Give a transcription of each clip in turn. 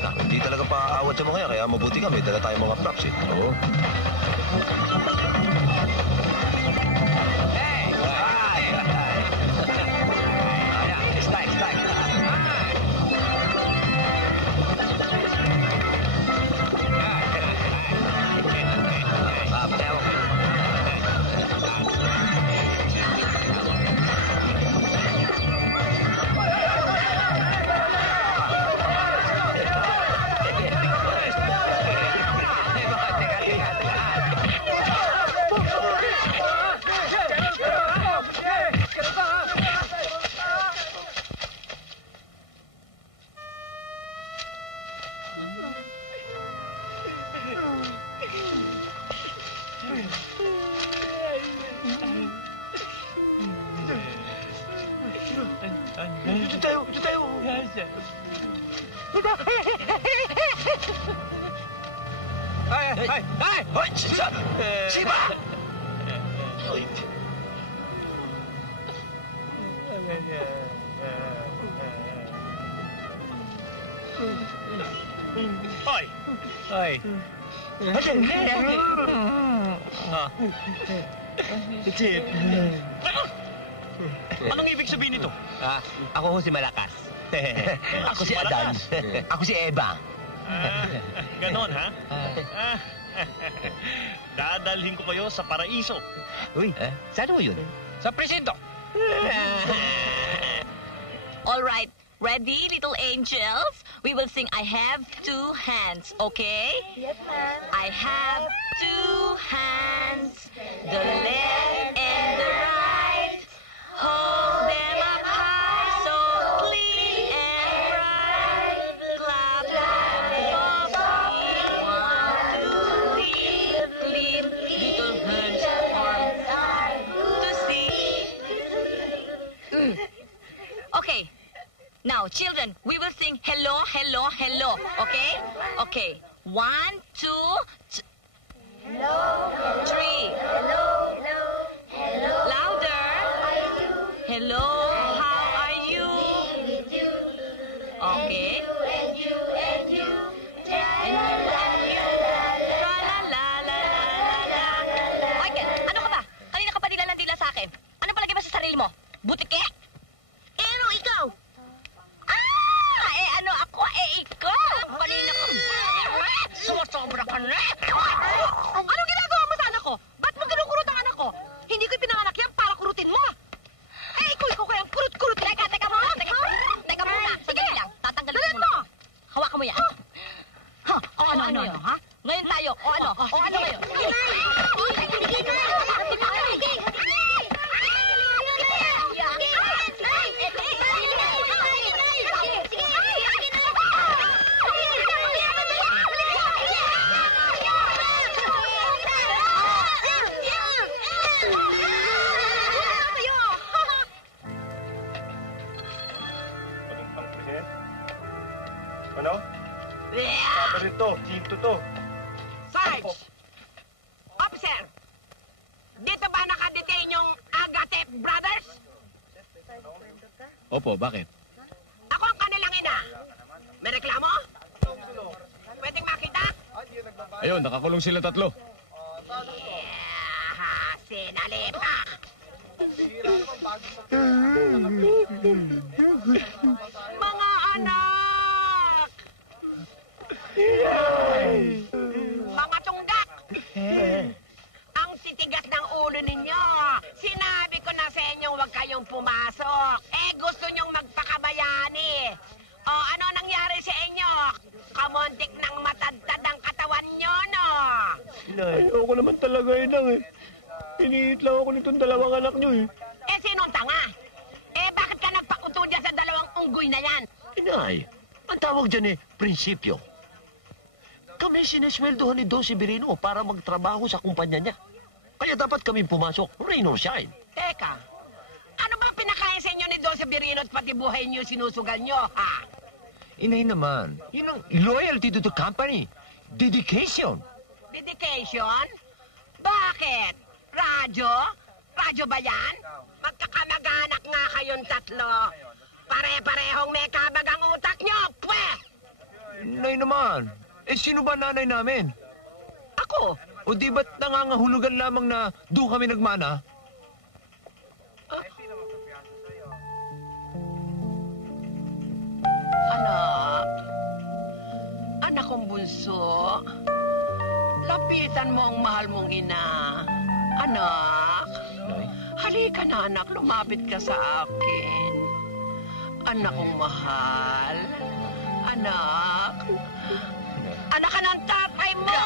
Hindi talaga paaawat sa mga yan, kaya mabuti ka, may dala tayong mga props eh. Oo. Chip. Anong ibig sabihin nito? Ako si Malakas. Ako si Adan. Ako si Eva. Ganon, ha? Dadalhin ko kayo sa paraiso. Uy, saan mo yun? Sa presinto. All right. Ready, little angels? We will sing I Have Two Hands, okay? Yes, ma'am. I have two hands, the left and the right. Hold them up high, so clean and bright. Clap them softly, 1, 2, 3. Clean little hands, arms are good to see. Okay. Now, children, we will sing hello, hello, hello, okay? Okay. 1, 2, Hello. 3. Hello. Hello. Hello. Louder. Hello, how are you? Okay. And you. And you, and you. La la la la la la. Michael, ano ka ba? Kanina ka pa dila sa akin. Ano palagi ba sa sarili mo? Butike? Ano, ikaw? Ano ako? Ikaw! Kanina ka. Sumasobra ka na. Anong ginagawa mo sa anak ko? Ba't mo kinukurot ang anak ko? Hindi ko pinanganak yan para kurutin mo. Ikaw kayang kurut-kurut. Teka muna. Teka muna. Sandali lang. Tatanggalin ko muna. Hawakan mo yan. Ano, ha? Ngayon tayo. Ano ngayon? Ano? Sabi rin to, chinto to. Sarge! Officer! Dito ba nakadetain yung Agate Brothers? Opo, bakit? Ako ang kanilang ina. May reklamo? Pwedeng makita? Ayun, nakakulong sila tatlo. Sinalipa! Mga anak! Mga tunggak! Ang titigas ng ulo ninyo. Sinabi ko na sa inyo huwag kayong pumasok. Gusto nyong magpakabayan. talaga, Inang eh. Iniit lang ako nitong dalawang anak nyo eh. Eh, sinong tanga? Eh, bakit ka nagpakuto dyan sa dalawang unggoy na yan? Inay, ang tawag dyan prinsipyo. Kami sinesweldohan ni Don Severino para magtrabaho sa kumpanya niya. Kaya dapat kami pumasok, rain or shine. Teka, ano bang pinakain sa inyo ni Don Severino at pati buhay niyo sinusugal niyo, ha? Inay naman, yun ang loyalty to the company. Dedication. Dedication? Bakit? Radyo? Radyo ba yan? Magkakamag-anak nga kayong tatlo. Pare-parehong may kabag ang utak nyo, pwes! Inay naman, sino ba nanay namin? Ako? O di ba't nangangahulugan lamang na doon kami nagmana? Anak, anak kong bunso, lapitan mo ang mahal mong ina. Anak, halika na anak, lumapit ka sa akin. Anak kong mahal, anak, anak ka ng tatay mo!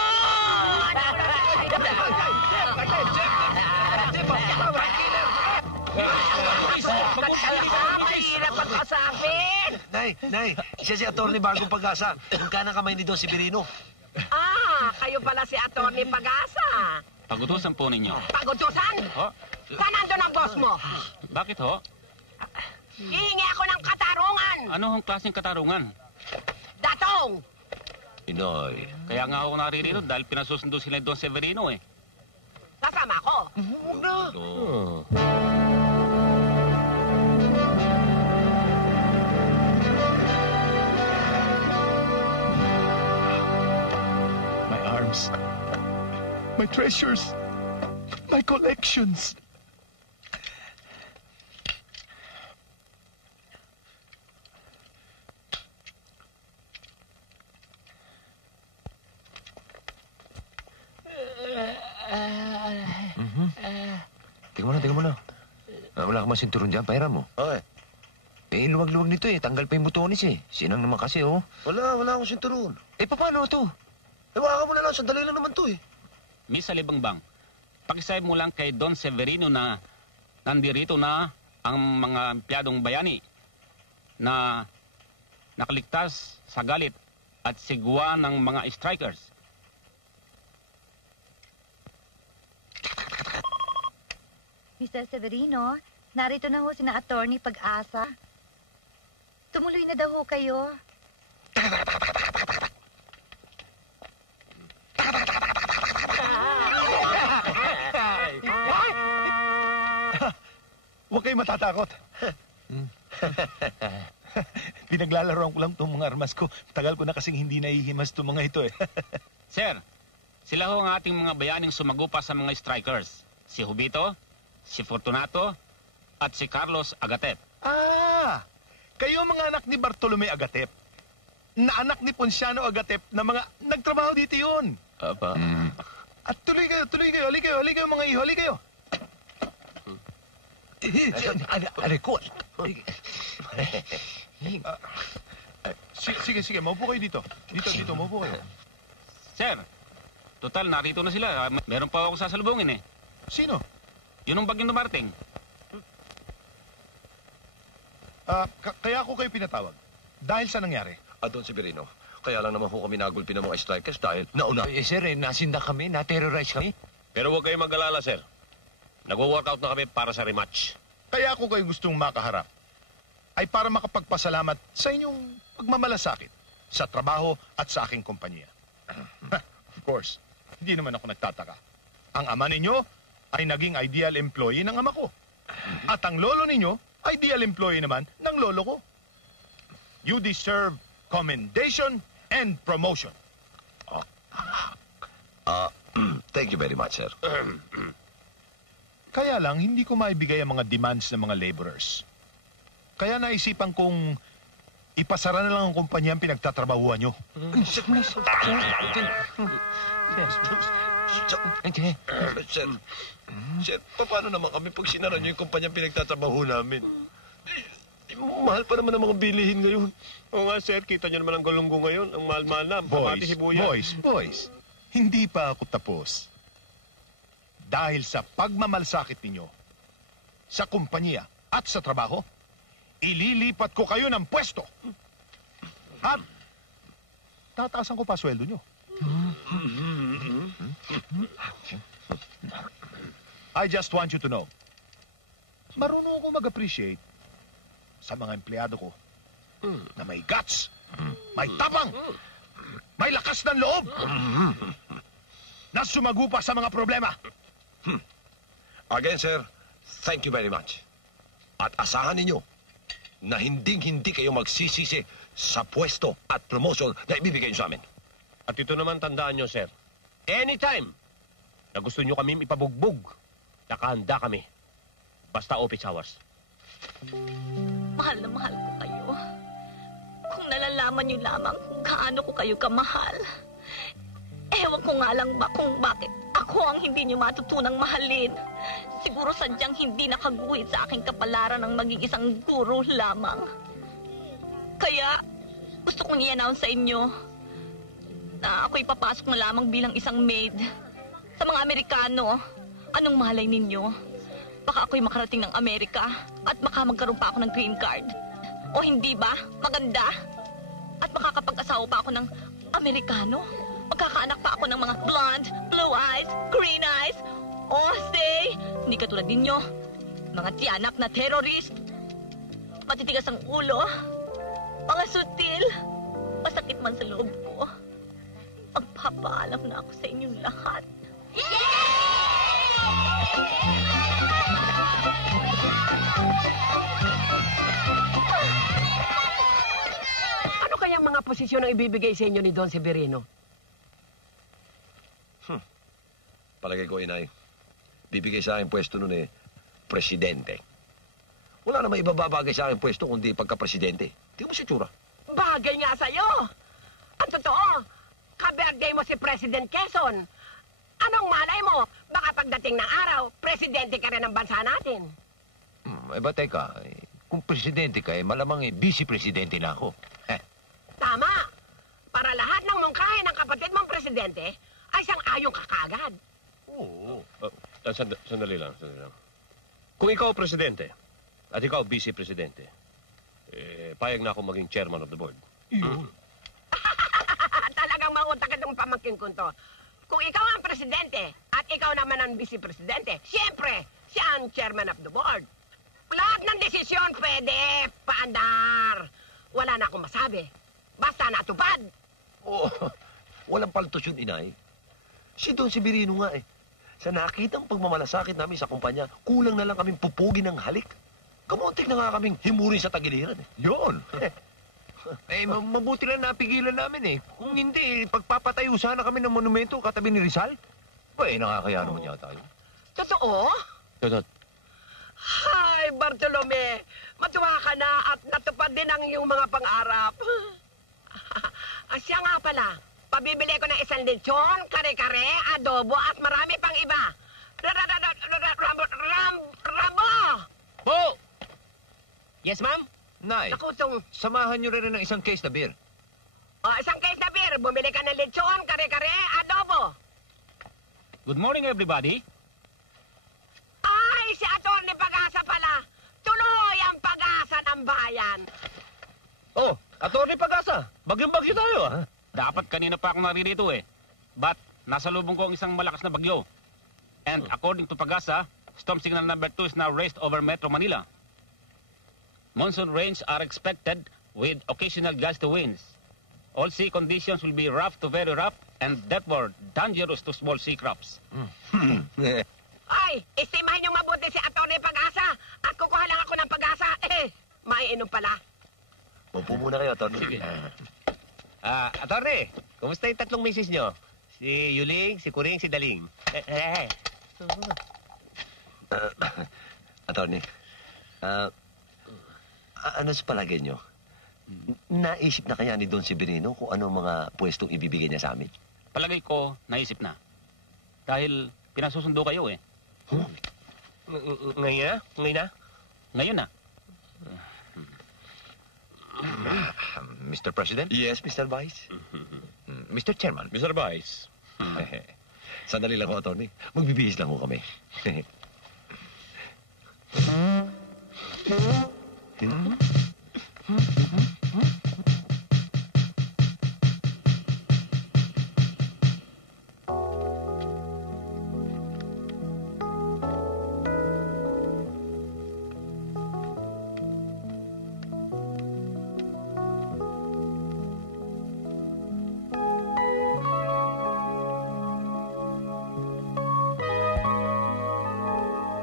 Mahirap pagkasapin! Nay, siya si Atty. Bagong Pag-asa. Magkana kamay ni Don Severino. Ah, kayo pala si Atty. Pag-asa. Pagutusan po ninyo. Pagutusan? Ho? Saan nandun ang boss mo? Bakit ho? Hihingi ako ng katarungan. Ano hong klaseng katarungan? Datong! Inoy. Kaya nga ako naririto dahil pinasusundo sila ni Don Severino eh. Kasama ko. Oh. My arms. My treasures. My collections. Tingnan mo na. Wala ka masinturon dyan, pairan mo. Okay. Luwag-luwag nito Tanggal pa yung butones Sinang naman kasi, oh. Wala akong sinturon. Paano to? Ewakan mo na lang, sandali lang naman to eh. Miss Alibangbang, pakisabi mo lang kay Don Severino na nandirito na ang mga empleyadong bayani na nakaligtas sa galit at sigwa ng mga strikers. Mr. Severino, narito na ho sina Attorney Pag-asa. Tumuloy na daw ho kayo. Huwag kayo matatakot. Pinaglalaroan ko lang itong mga armas ko. Tagal ko na kasing hindi nahihimas itong mga ito eh. Sir, sila ho ang ating mga bayaning sumagupa sa mga strikers. Si Jubito, si Fortunato, at si Carlos Agatep. Kayo ang mga anak ni Bartolome Agatep. Na anak ni Ponciano Agatep na mga nagtrabaho dito yun. Apa? At tuloy kayo. Hali kayo mga iho, hali kayo. Arekot. Sige, maupo kayo dito. Dito, maupo kayo. Sir, total narito na sila. Meron pa ako sasalubungin eh. Sino? Yun ang bagyong dumarating. Kaya ako kayo pinatawag. Dahil sa nangyari. Don Severino, kaya lang naman ho kami nagulpi ng mga strikers dahil nauna. Sir, nasinda kami, na-terrorize kami. Pero huwag kayong mag-alala, sir. Nag-workout na kami para sa rematch. Kaya ako kayo gustong makaharap ay para makapagpasalamat sa inyong pagmamalasakit sa trabaho at sa aking kompanya. Of course, hindi naman ako nagtataka. Ang ama ninyo ay naging ideal employee ng ama ko. At ang lolo ninyo, ideal employee naman ng lolo ko. You deserve commendation and promotion. Thank you very much, sir. Kaya lang, hindi ko maibigay ang mga demands ng mga laborers. Kaya naisipan kong ipasara na lang ang kumpanya ang pinagtatrabahuan nyo. Sir, paano naman kami pag sinara nyo yung kumpanyang pinagtatrabaho namin? Mahal pa naman ang mga bilihin ngayon. Oo nga, sir. Kita nyo naman ang galunggo ngayon. Ang mahal-mahal na. Boys, hindi pa ako tapos. Dahil sa pagmamalasakit ninyo sa kumpanya at sa trabaho, ililipat ko kayo ng pwesto. At tataasan ko pa sweldo nyo. I just want you to know, marunong ako mag-appreciate sa mga empleyado ko na may guts, may tapang, may lakas ng loob, na sumagupa sa mga problema. Again, sir, thank you very much. At asahan ninyo na hinding-hindi kayo magsisisi sa pwesto at promotion na ibibigay nyo sa amin. At ito naman tandaan nyo, sir. Anytime na gusto nyo kami ipabugbog, nakahanda kami. Basta office hours. Mahal na mahal ko kayo. Kung nalalaman niyo lamang kung gaano ko kayo kamahal. Ewan ko nga lang ba kung bakit ako ang hindi niyo matutunang mahalin. Siguro sadyang hindi nakaguhit sa aking kapalaran ng maging isang guro lamang. Kaya gusto kong i-announce sa inyo na ako'y papasok na lamang bilang isang maid. Sa mga Amerikano, anong malay ninyo? Baka ako'y makarating ng Amerika at baka magkaroon pa ako ng green card. O hindi ba? Maganda? At makakapag-asawa pa ako ng Amerikano? Magkakaanak pa ako ng mga blonde, blue eyes, green eyes. O say, hindi katulad ninyo. Mga tiyanak na terrorist. Matitigas ang ulo. Mga sutil. Masakit man sa loob ko. Magpapaalam na ako sa inyong lahat. Ano kayang mga posisyon ang ibibigay sa inyo ni Don Severino? Palagay ko, inay, bibigay sa akin pwesto nun presidente. Wala namang ibababagay sa akin pwesto kundi pagka-presidente. Tingnan mo si Tsura. Bagay nga sa'yo. Ang totoo, kaberde mo si President Quezon. Anong malay mo? Baka pagdating ng araw, presidente ka rin ng bansa natin. Ba teka, kung presidente ka, malamang vice-presidente na ako. Tama. Para lahat ng mungkahi ng kapatid mong presidente ay sang-ayong kakagad. Oo. Sandali lang. Kung ikaw presidente at ikaw vice-presidente, payag na ako maging chairman of the board. Talagang mautak itong pamangkin ko to. Kung ikaw ang presidente at ikaw naman ang vice-presidente, siyempre, siya ang chairman of the board. Lahat ng desisyon pwede, paandar. Wala na akong masabi. Basta natupad. Oo, walang paltos yun, inay. Si Don Severino nga Sa nakitang pagmamalasakit namin sa kumpanya, kulang na lang kaming pupugi ng halik. Kamuntik na nga kaming himurin sa tagiliran. Yun. Mabuti lang napigilan namin Kung hindi, pagpapatayo sana kami ng monumento katabi ni Rizal. Nakakaya naman yata yun. Totoo? Totoo. Hi, Bartolome. Matuwa ka na at natupad din ang iyong mga pangarap. Siya nga pala, pabibili ko ng isang lechon, kare-kare, adobo at marami pang iba. Rambo! Po! Yes, ma'am? Nay, Nakutong. samahan nyo rin ng isang case na beer. Isang case na beer. Bumili ka ng lechon, kare-kare, adobo. Good morning, everybody. Ay, si Atty. Pag-asa pala. Tuloy ang pag-asa ng bayan. Oh, Atty. Pag-asa, bagyong-bagyo tayo, ha? Dapat kanina pa ako naririto But nasa lubong ko ang isang malakas na bagyo. And according to Pag-asa, storm signal number 2 is now raised over Metro Manila. Monsoon rains are expected with occasional gusty winds. All sea conditions will be rough to very rough and therefore dangerous to small sea crabs. Ay, estimahin niyo mabuti si Atty. Pag-asa at kukuha lang ako ng Pag-asa. Maiinom pala. Upo muna kayo, Atty. Sige. Atty., kumusta yung tatlong misis nyo? Si Yuling, si Kuring, si Daling. Atty. Ano sa palagay nyo? Naisip na kaya ni Don Severino kung ano mga pwestong ibibigay niya sa amin? Palagay ko, naisip na. Dahil pinasusundo kayo Ngayon na? Ngayon na. Mr. President? Yes, Mr. Vice. Mr. Chairman? Mr. Vice, Sandali lang ho, attorney. Magbibihis lang ho kami.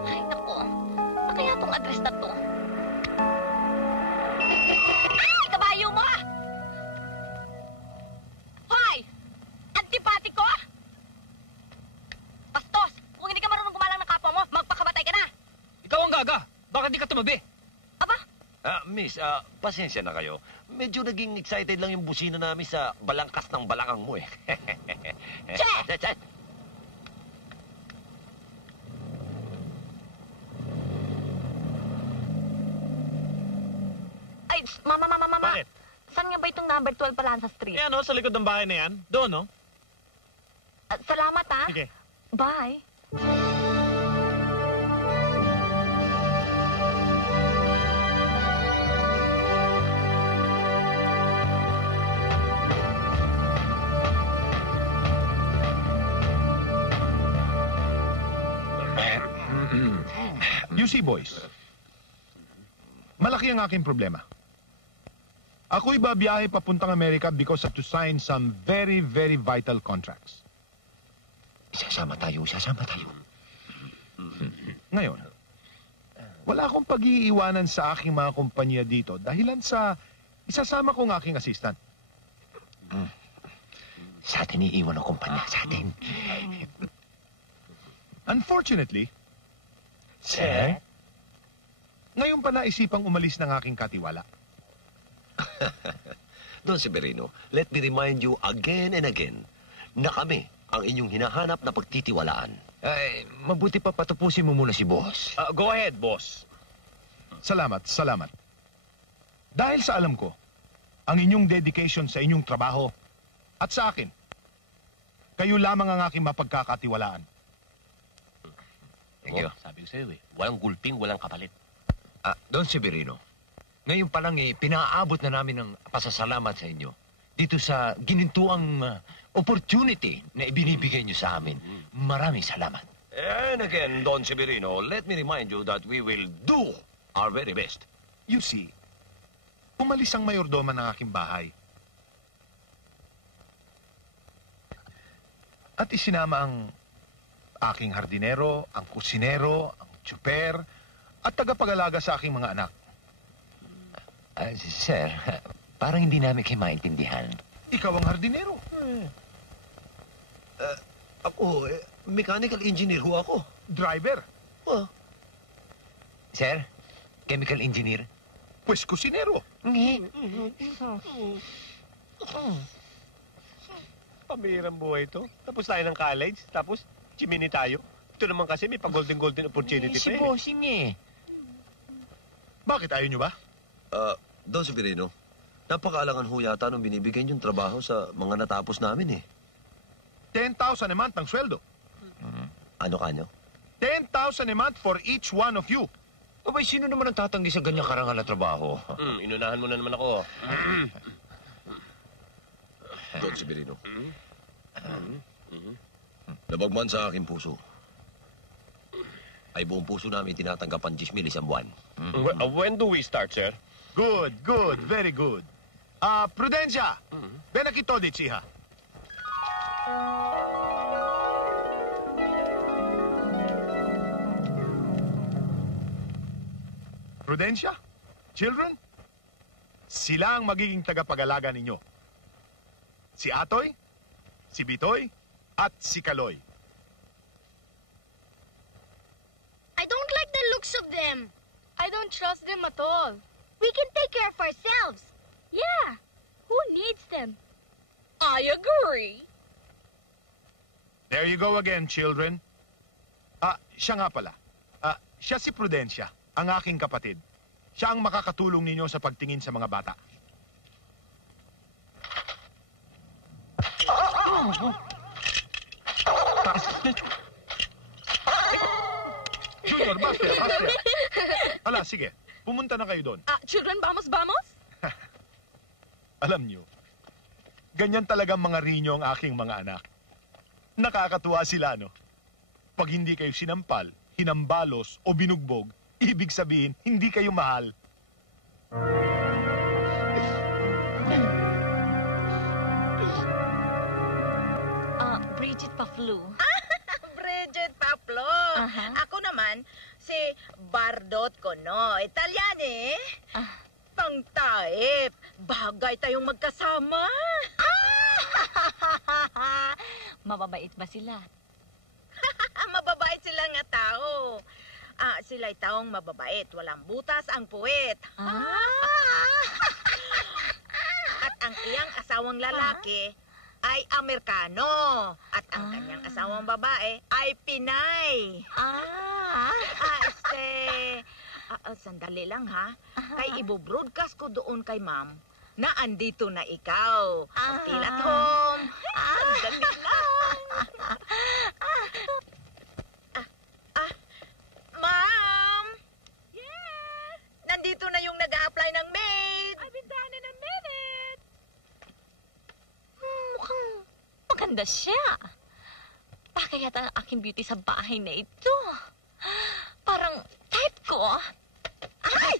Ay, nako. Ano kaya tong address na to? Ay, kabayo mo! Hoy! Antipati ko! Bastos! Kung hindi ka marunong gumalang ng kapwa mo, magpakabatay ka na! Ikaw ang gaga. Bakit di ka tumabi? Aba, Miss, pasensya na kayo. Medyo naging excited lang yung busina namin sa balangkas ng balakang mo eh. Che! Che! Ay, mama. Bakit? Saan nga ba itong number 12 Palanza Street? Yan, no? Sa likod ng bahay na yan. Doon, no? Salamat, ha? Sige. Bye. You see, boys, malaki ang aking problema. Ako'y babiyahe papuntang Amerika because I have to sign some very, very vital contracts. Sasama tayo. Ngayon, wala akong pag-iiwanan sa aking mga kumpanya dito dahilan sa isasama kong aking assistant. Sa atin iiwan ang kumpanya, sa atin. Unfortunately, Sir? ngayon pa naisipang umalis ng aking katiwala. Don Severino, let me remind you again and again na kami ang inyong hinahanap na pagtitiwalaan. Ay, mabuti pa patapusin mo muna si boss. Go ahead, boss. Salamat. Dahil sa alam ko, ang inyong dedication sa inyong trabaho at sa akin, kayo lamang ang aking mapagkakatiwalaan. Thank you. Sabi ko sa'yo eh, walang gulping, walang kapalit. Don Severino, ngayon pa lang pinaabot na namin ng pasasalamat sa inyo dito sa ginintuang opportunity na ibinibigay nyo sa amin. Maraming salamat. And again, Don Severino, let me remind you that we will do our very best. You see, umalis ang mayordoma ng aking bahay. At isinama ang aking hardinero, ang kusinero, ang tsuper, at tagapag-alaga sa aking mga anak. Sir, parang hindi namin kayo maintindihan. Ikaw ang hardinero. Ako, mechanical engineer ho ako. Driver. Sir, chemical engineer. Pues kusinero. Pamirang buhay ito. Tapos tayo ng college, tapos chimini tayo. Ito naman kasi may pag-golden opportunity Si pa eh. bossing Bakit ayaw nyo ba? Don Severino, napakaalangan ho yata nung binibigay niyong trabaho sa mga natapos namin eh. 10,000 a month ang sweldo. Ano kanyo? 10,000 a month for each one of you. Abay, sino naman ang tatanggi sa ganyang karangal na trabaho? Inunahan mo na naman ako. Don Severino. Labagman sa aking puso. Ay buong puso namin tinatanggap ang 10,000 isang buwan. When do we start, sir? Good, very good. Prudencia, ven aquí todits, hija. Prudencia, children, sila ang magiging tagapag-alaga ninyo. Si Atoy, si Bitoy, at si Kaloy. I don't like the looks of them. I don't trust them at all. We can take care of ourselves. Yeah. Who needs them? I agree. There you go again, children. Siya nga pala. Siya si Prudencia, ang aking kapatid. Siya ang makakatulong ninyo sa pagtingin sa mga bata. Junior, Buster. Hala, sige. Pumunta na kayo doon. Children, vamos, vamos? Alam niyo, ganyan talagang mga rinyo ang aking mga anak. Nakakatuwa sila, no? Pag hindi kayo sinampal, hinambalos o binugbog, ibig sabihin, hindi kayo mahal. Bridget Paflu. Bridget Paplo. Ako naman, si Bardot Cono. Italyane. Pang-type. Bagay tayong magkasama. Mababait ba sila? Mababait sila nga tao. Sila'y taong mababait. Walang butas ang puwet. At ang iyang asawang lalaki ay Amerikano. At ang kanyang asawang babae ay Pinay. Sandali lang ha. Kay ibo-broadcast ko doon kay ma'am na andito na ikaw. Still at home. Sandali lang. Ma'am! Yes? Nandito na yung nag-a-apply ng maid. I've been done in a minute. Mukhang maganda siya. Baka yata ang aking beauty sa bahay na ito. Parang type ko. Ay,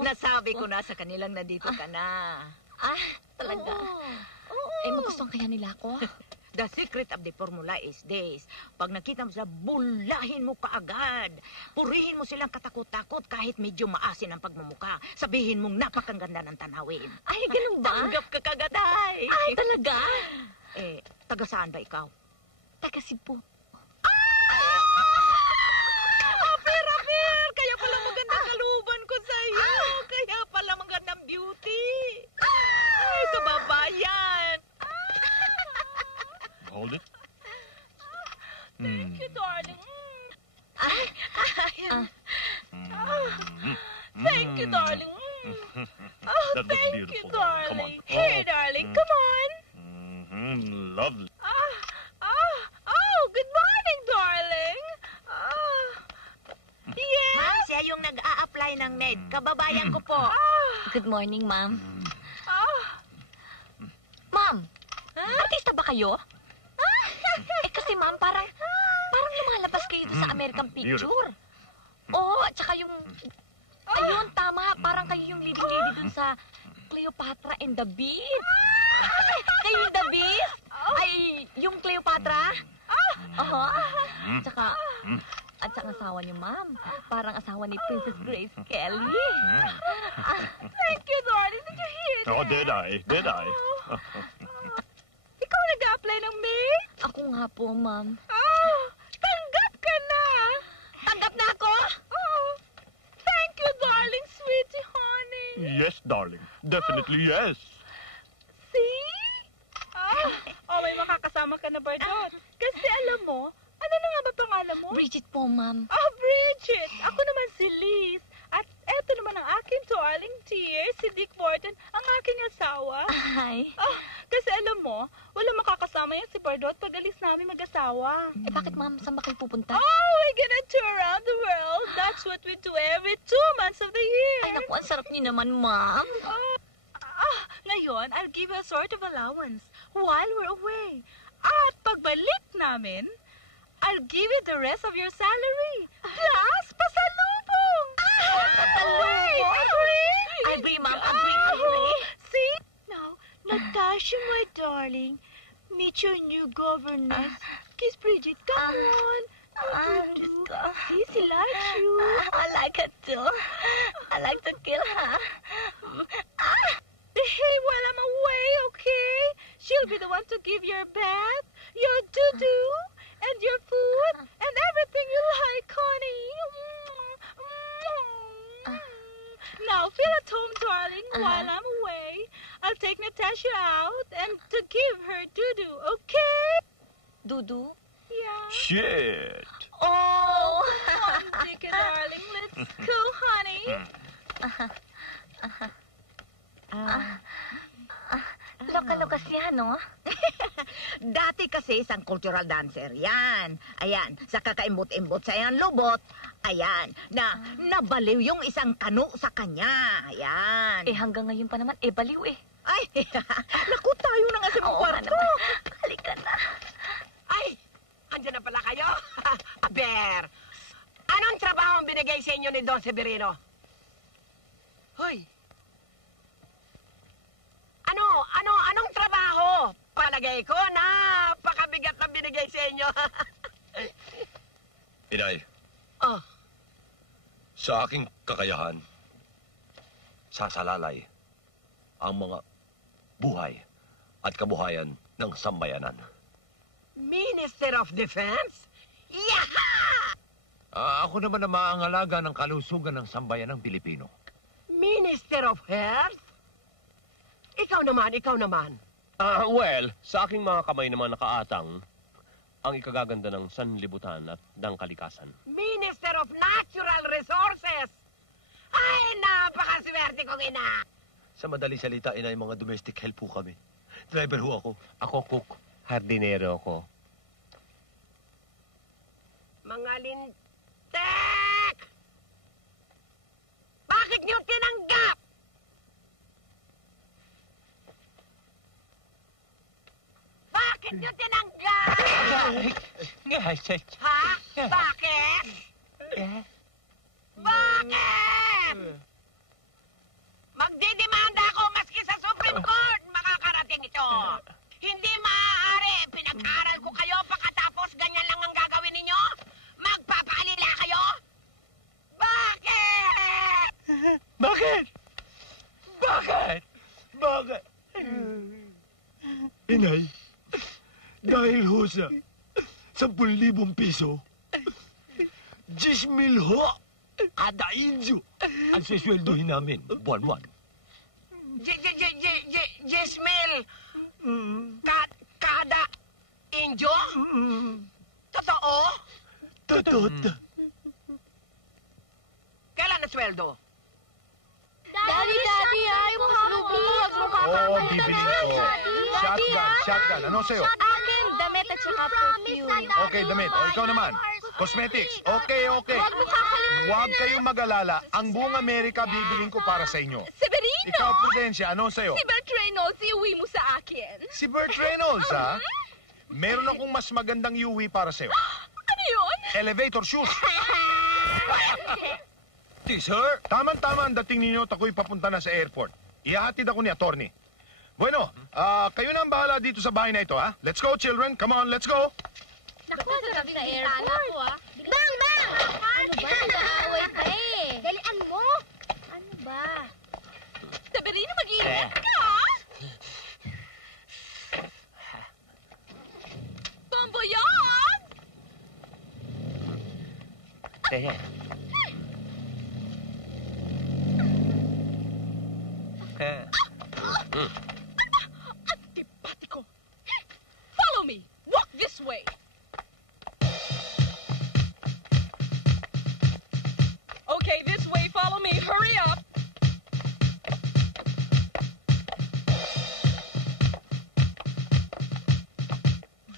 nasabi ko na sa kanilang nandito ka na. Talaga? Magustuhan kaya nila ako? The secret of the formula is this. Pag nakita mo sila, bulahin mo kaagad. Purihin mo silang katakot-takot kahit medyo maasin ang pagmumuka. Sabihin mong napakaganda ng tanawin. Ay, ganun ba? Tanggap ka kagad, ay. Ay, talaga? Taga saan ba ikaw? Taga Cebu. Apir! Kaya pala magandang kaluban ko sa'yo. Kaya pala magandang beauty. Ay, kababayan. Hold it. Thank you, darling. Thank you, darling. That was Thank beautiful. you, darling. Come on. Here, darling, come on. Lovely. Good morning, darling. Yes. Ma'am, siya yung nag-a-apply ng maid. Kababayan ko po. Good morning, ma'am. Ma'am, artista ba kayo? Kasi ma'am, parang lumalabas kayo doon sa American Picture. Oo, at saka yung... Ayun, tama. Parang kayo yung leading lady doon sa Cleopatra and the Beast. Kayo yung the Beast? Ay, yung Cleopatra? Oo. At saka asawa niyo, ma'am. Parang asawa ni Princess Grace Kelly. Thank you, darling. Did you hear that? Oh, did I? Ikaw nag-a-apply ng maid? Ako nga po, ma'am. Tanggap ka na. Tanggap na ako? Thank you, darling, sweetie, honey. Yes, darling. Definitely yes. See? May makakasama ka na, Bardot. Kasi alam mo, ano na nga ba pangalan mo? Bridget po, ma'am. Bridget! Ako naman si Liz. At eto naman ang aking darling dear, si Dick Morton, ang aking asawa. Ay. Kasi alam mo, wala makakasama yan si Bardot pag alis namin mag-asawa. Bakit, ma'am? Saan ba kayo pupunta? We're gonna tour around the world. That's what we do every 2 months of the year. Ay, naku, ang sarap niyo naman, ma'am. Ngayon, I'll give you a sort of allowance while we're away. At pagbalik namin, I'll give you the rest of your salary. Plus, pasalubong. Agree, ma'am. Agree. See? Now, Natasha, my darling, meet your new governess. Kiss Bridget, come on. See, she likes you. I like her too. I like to kill her. Behave while I'm away, okay? She'll be the one to give your bath, your doo-doo, and your food, and everything you like, honey. Now, feel at home, darling, while I'm away. I'll take Natasha out and to give her doo-doo, okay? Doo-doo? Yeah. Shit. Oh, come on, Dickie, darling. Let's go, honey. Loka-loka siya, no? Dati kasi isang cultural dancer yan. Ayan, sa kakaimbot-imbot sa yan lubot, ayan, nabaliw yung isang kano sa kanya. Ayan. Hanggang ngayon pa naman, baliw eh. Ay, naku, tayo na nga sa Oo nga kwarto. naman. Halika na. Ay, andyan na pala kayo. Aber, anong trabaho ang binigay sa inyo ni Don Severino? Hoy. Anong trabaho? Palagay ko, napakabigat na binigay sa inyo. Inay, Oh, sa aking kakayahan, sasalalay ang mga buhay at kabuhayan ng sambayanan. Minister of Defense? Yaha! Ako naman ang maangalaga ng kalusugan ng sambayan ng Pilipino. Minister of Health? Ikaw naman. Well, sa aking mga kamay naman nakaatang ang ikagaganda ng sanlibutan at ng kalikasan. Minister of Natural Resources! Ay, napakaswerte kong ina! Sa madaling salita, inay, mga domestic help po kami. Driver ho ako. Ako, cook. Hardinero ko. Mga lintek! Bakit niyo tinanggap? Bakit niyo tinanggap? Ha? Bakit? Bakit? Magdidemanda ako maski sa Supreme Court makakarating ito. Hindi maaari. Pinag-aral ko kayo pagkatapos ganyan lang ang gagawin ninyo? Magpapaalila kayo? Bakit? Bakit? Inay, dahil ho sa 10,000 piso, 10,000 ho kada inyo ang sisweldohin namin buwan-buwan. Jesmil, kada injo? Totoo? Totoo. Kailan na sweldo? Daddy, ayaw mo halupi. Huwag mo Oo, bibili ko. Shotgun. Ano sa'yo? Akin, damit at saka perfume. Okay, damit. O, ikaw naman. Cosmetics. Okay. Huwag mo kakalimutan. Huwag kayong mag-alala. Ang buong Amerika bibiling ko para sa inyo. Severino! Ikaw, Prudencia, ano sa'yo? Si Bert Reynolds, iuwi mo sa akin. Si Bert Reynolds, ha? Meron akong mas magandang UV para sa'yo. Ano yun? Elevator shoes. Sir? Tama ang dating ninyo at ako'y papunta na sa airport. Ihahatid ako ni attorney. Bueno, kayo na ang bahala dito sa bahay na ito, ha? Let's go, children. Come on, let's go. Naku, sarap sa airport. Bang! Ano ba? Wait pa eh. Dalian mo. Ano ba? Severino, mag-iingat ka! Bombo yan! Antipatiko! Follow me! Walk this way! Okay, this way. Follow me. Hurry up!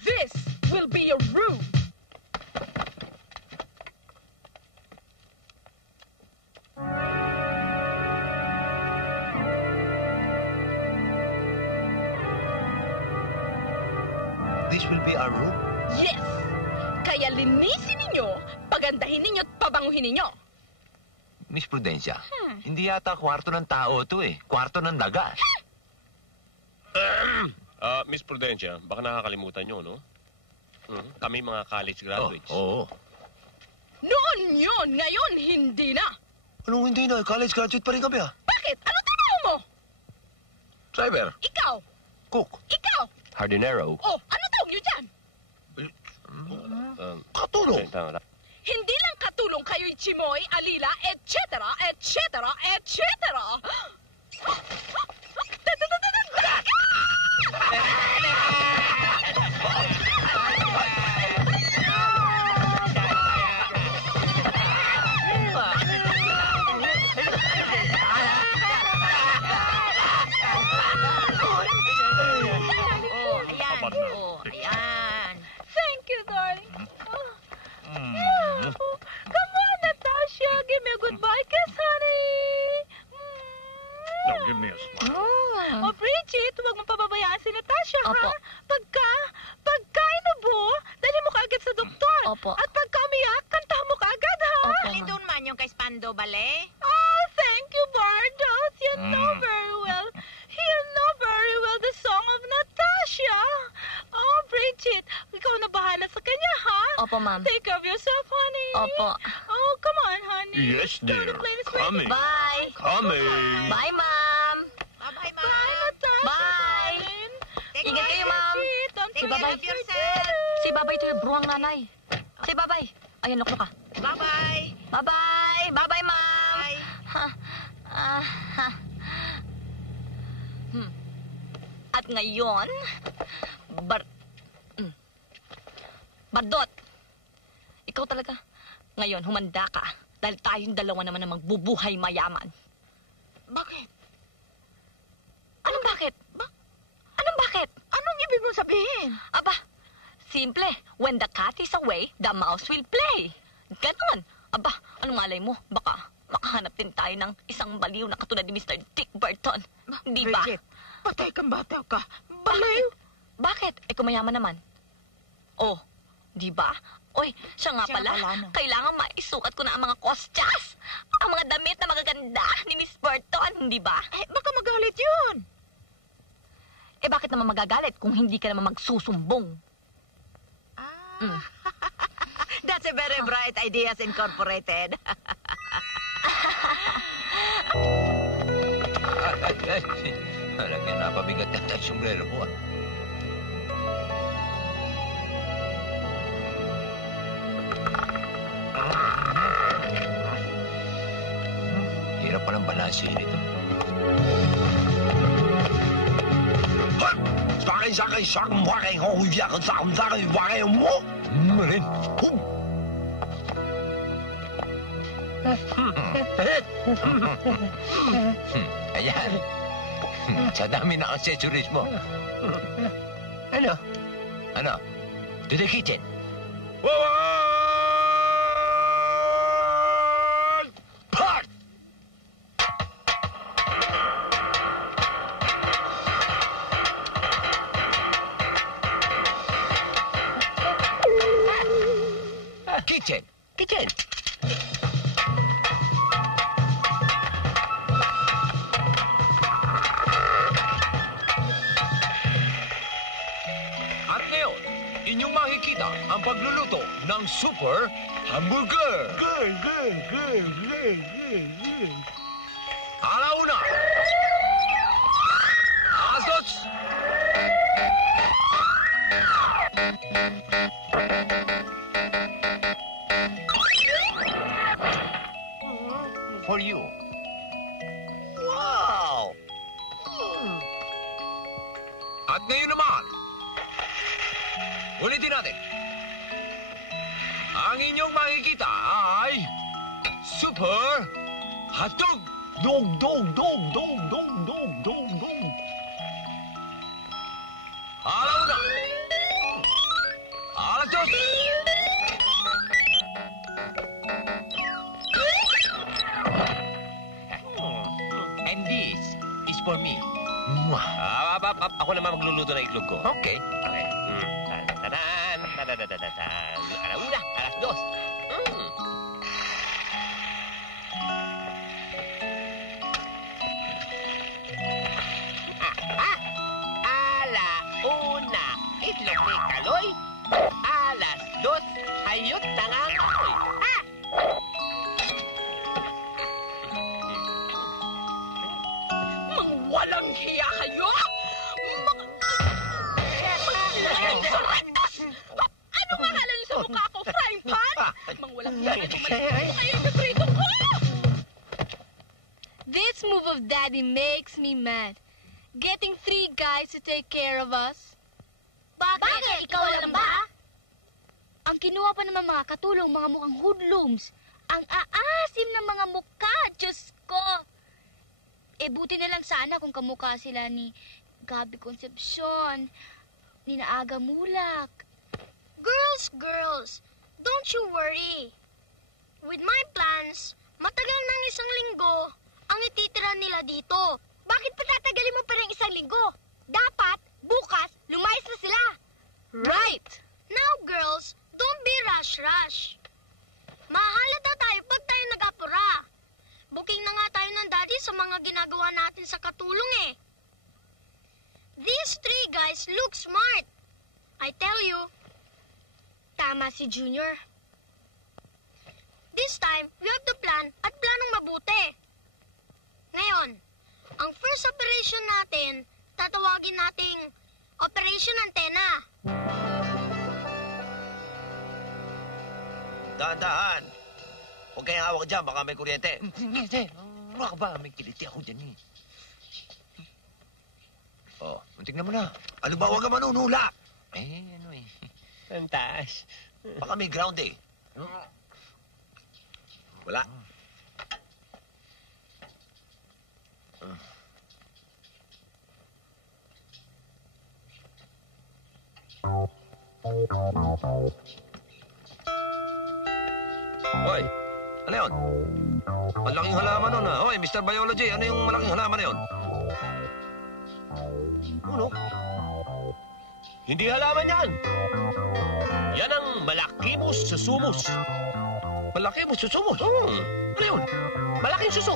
This will be a room. This will be our room? Yes! Kaya linisin ninyo, pagandahin ninyo at pabanguhin ninyo. Miss Prudencia, hindi yata kwarto ng tao to eh. Kwarto ng daga. Miss Prudencia, baka nakakalimutan nyo, no? Kami mga college graduates. Oo. Noon yun, ngayon hindi na. Anong hindi na? College graduate pa rin kami, ha? Bakit? Ano trabaho mo? Driver. Ikaw? Cook. Ikaw? Hardinero. Oh, ano tawag nyo dyan? Katulong. Hindi lang katulong kayo'y chimoy, alila, etc., etc., etc. Ayan. Thank you, darling. Yeah. Come on, Natasha. Give me a goodbye kiss, honey. Now, give me a smile. Oh, Bridget, huwag mong pababayaan si Natasha, Opo. ha? Pagka inubo, dali mo kaagad sa doktor. Opo. At pagka umiyak, kantahan mo kaagad, ha? Opo, Alin doon man yung kay Spando Ballet? Oh, thank you, Bardos. You know very well. You know very well the song of Natasha. Oh, Bridget, ikaw na bahala sa kanya, ha? Opo, ma'am. Take care of yourself, honey. Opo. Oh, come on, honey. Yes, Time dear. to play Miss Coming. Bye. Coming. Bye, ma'am. Bye-bye, Bye, Ma'am. Natasha. Bye. darling. Take Ingat care, kayo, ma'am. Bridget, don't Take forget care of yourself. Si Babay to yung bruwang nanay. Si Babay. Ayan, luklo ka. Bye-bye. Bye-bye. Bye-bye, ma'am. Bye. Ha. Ha. At ngayon, Bardot, ikaw talaga. Ngayon, humanda ka. Dahil tayong dalawa naman ang magbubuhay mayaman. Bakit? Anong bakit? Anong bakit? Anong ibig mong sabihin? Aba, simple. When the cat is away, the mouse will play. Ganon. Aba, anong malay mo? Baka makahanap din tayo ng isang baliw na katulad ni Mr. Dick Burton. Di ba? Bridget, patay kang bata ka. Baliw. Bakit? Eh, kumayaman naman. Oh, di ba? Oy, siya nga Siya pala. pala, no? Kailangan maisukat ko na ang mga kostyas. Ang mga damit na magaganda ni Miss Burton, di ba? Eh, baka magalit yun. Eh, bakit naman magagalit kung hindi ka naman magsusumbong? That's a very bright ideas incorporated. Alam niya, napabigat na tayo sombrero ko. Hirap pa ng balansihin ito. Marin. Ayan. Sa dami na accessories mo. Ano? Ano? To the kitchen. Part! Kitchen. Kitchen! At ngayon, inyong makikita ang pagluluto ng super hamburger. Alauna! Alas dos! For you. Wow! At ngayon naman, ulitin natin. Ang inyong makikita ay super hotdog. Dog, dog, dog, dog, dog, dog, dog, dog. Alauna! Alas dos! And this is for me. Mwah. Ako naman magluluto ng itlog ko. Okay. Okay. Tan-tan-tan, tan-tan-tan-tan. Alauna, alas dos. Alauna, itlog ni Kaloy. Alas dos, hayot na nga ako'y. Mga walang hiya kayo! Ano nga hala niyo sa mukha ko? Frying pan? Mga walang hiya kayo! Kayo yung paborito ko! This move of Daddy makes me mad. Getting 3 guys to take care of us. Bakit? Ikaw lang ba? Ang kinuha pa naman mga katulong, mga mukhang hoodlums. Ang aasim ng mga mukha, Diyos ko. Eh, buti na lang sana kung kamukha sila ni Gabby Concepcion. Ninaaga Mulak. Girls, don't you worry. With my plans, matagal ng 1 linggo ang ititira nila dito. Bakit patatagalin mo pa ng 1 linggo? Dapat, bukas, lumayas na sila. Right! Now, girls, don't be rush. Mahalata tayo pag tayo nag-apura. Booking na nga tayo ng daddy sa mga ginagawa natin sa katulong eh. These 3 guys look smart. I tell you. Tama si Junior. This time, we have to plan at planong mabuti. Ngayon, ang first operation natin, tatawagin nating Operation Antena. Dahan-dahan. Huwag kayong hawak dyan, baka may kuryente. Ano ka ba? May kiliti ako dyan eh. Oh, tingnan mo na. Ano ba, huwag ka manunula. Ano eh. Ang taas. Baka may ground eh. Wala. Hoy, ano yun? Malaking halaman nun ha. Hoy, Mr. Biology, ano yung malaking halaman na yun? Ano? Hindi halaman yan. Yan ang Malakimus susumus. Malakimus susumus? Ano yun? Malaking suso.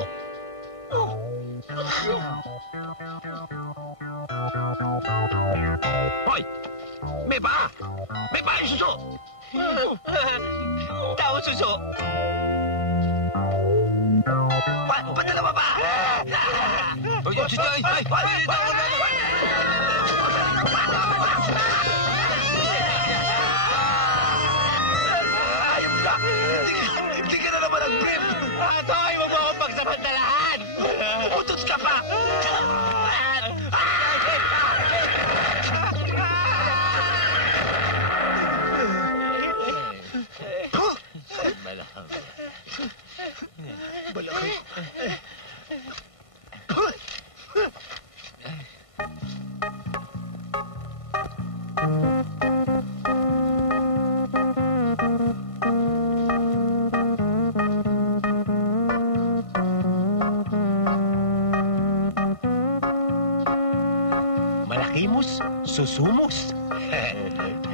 Hoy! May paa! May paa yung suso! Tao suso. Padalawa pa! Hoy, ayop ka! Hindi ka na naman nag-brief! Atoy, huwag mo akong pagsamantalahan. Utos ka pa! Malakimus, susumus.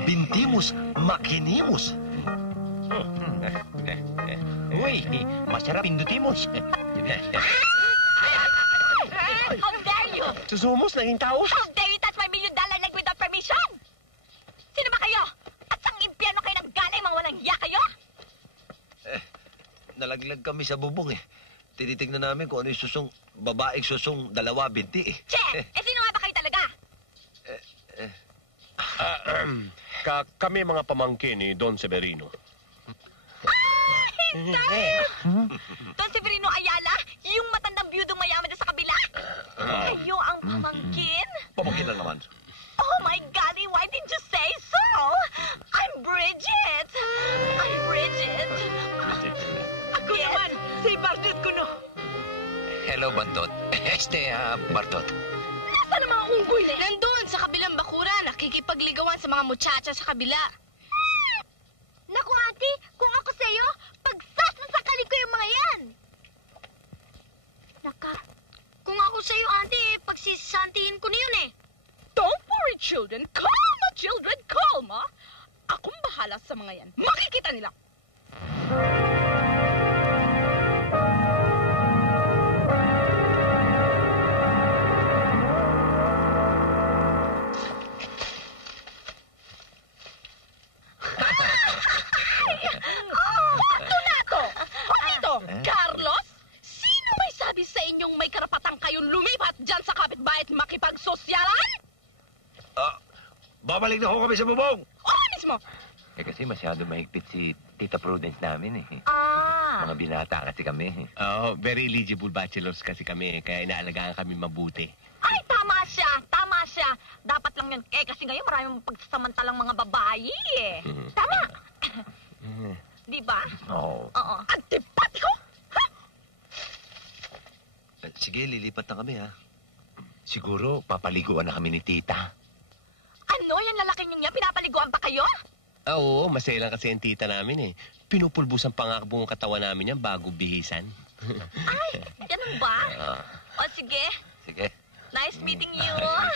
Bintimus, makinimus. Uy, masarap pindutimos. How dare you? Susumos, naging tao. How dare you touch my $1 million leg without permission? Sino ba kayo? At sang impyerno kayo nang galing, mga walang hiya kayo? Nalaglag kami sa bubong eh. Tinitignan namin kung ano yung susong, babaeng susong 2 binti eh. Che! Sino nga ba kayo talaga? Kami mga pamangkin ni Don Severino. Don Severino Ayala? Yung matandang biyudong mayaman doon sa kabila? Kayo ang pamangkin? Pamangkin lang naman. Oh my golly, why didn't you say so? I'm Bridget. Ako naman, si Bardot Kuno. Hello, Bantot. Bartot. Nasaan ang mga unggoy na? Nandun, sa kabilang bakuran, nakikipagligawan sa mga muchacha sa kabila. Naku, auntie, kung ako sa'yo, pagsasasakalin ko yung mga yan. Kung ako sa'yo, auntie, pagsisantihin ko na yun eh. Don't worry, children. Calma, children, calma. Akong bahala sa mga yan. Makikita nila. Carlos, sino may sabi sa inyong may karapatang kayong lumipat dyan sa kapitbahay at makipagsosyalan? Babalik na ho kami sa bubong! Oo, mismo. Kasi masyado mahigpit si Tita Prudence namin eh. Mga binata kasi kami. Oo, very eligible bachelors kasi kami, kaya inaalagaan kami mabuti. Ay, tama siya. Dapat lang yan. Kasi ngayon maraming pagsasamantalang mga babae eh. Tama. Di ba? Oo. Oo. Antipatiko! Sige, lilipat na kami ha. Siguro papaliguan na kami ni Tita. Ano yan lalaki? Nagpapaliguan pa kayo? Oo, masaya lang kasi ang tita namin eh. Pinupulbusan pa nga buong katawan namin yan bago bihisan. Ay, ganun ba? O sige, Sige. nice meeting you.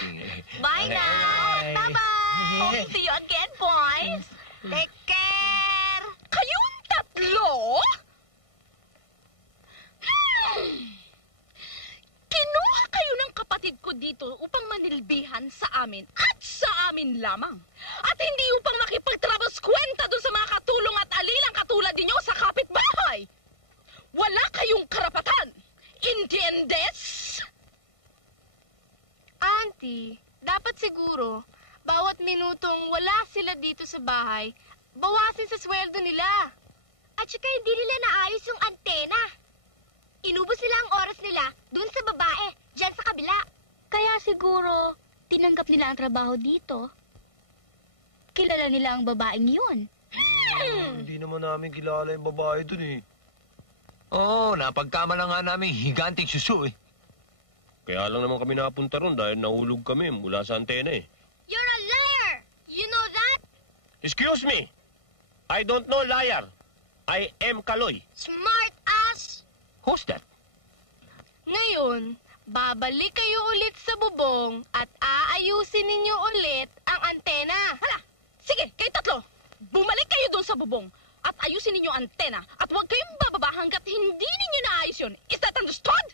Sige. Bye now. Bye-bye. See you again, boys. Take care! Kayong tatlo? Kinuha kayo ng kapatid ko dito upang manilbihan sa amin at sa amin lamang. At hindi upang makipagtrabas kwenta dun sa mga katulong at alilang katulad ninyo sa kapitbahay. Wala kayong karapatan. Entiendes? Auntie, dapat siguro, bawat minutong wala sila dito sa bahay, bawasin sa sweldo nila. At saka hindi nila naayos yung antena. Inubos nila ang oras nila dun sa babae, dyan sa kabila. Kaya siguro, tinanggap nila ang trabaho dito. Kilala nila ang babaeng yun. Hindi naman namin kilala yung babae dun eh. Oo, napagkamala nga namin higanting suso eh. Kaya lang naman kami napunta ron dahil nahulog kami mula sa antena eh. You're a liar! You know that? Excuse me! I don't know liar. I am Kaloy. Smart ass! Who's that? Ngayon, babalik kayo ulit sa bubong at aayusin ninyo ulit ang antena. Hala, sige, kayo tatlo. Bumalik kayo doon sa bubong at ayusin ninyo ang antena at huwag kayong bababa hanggat hindi ninyo naayos yun. Is that understood?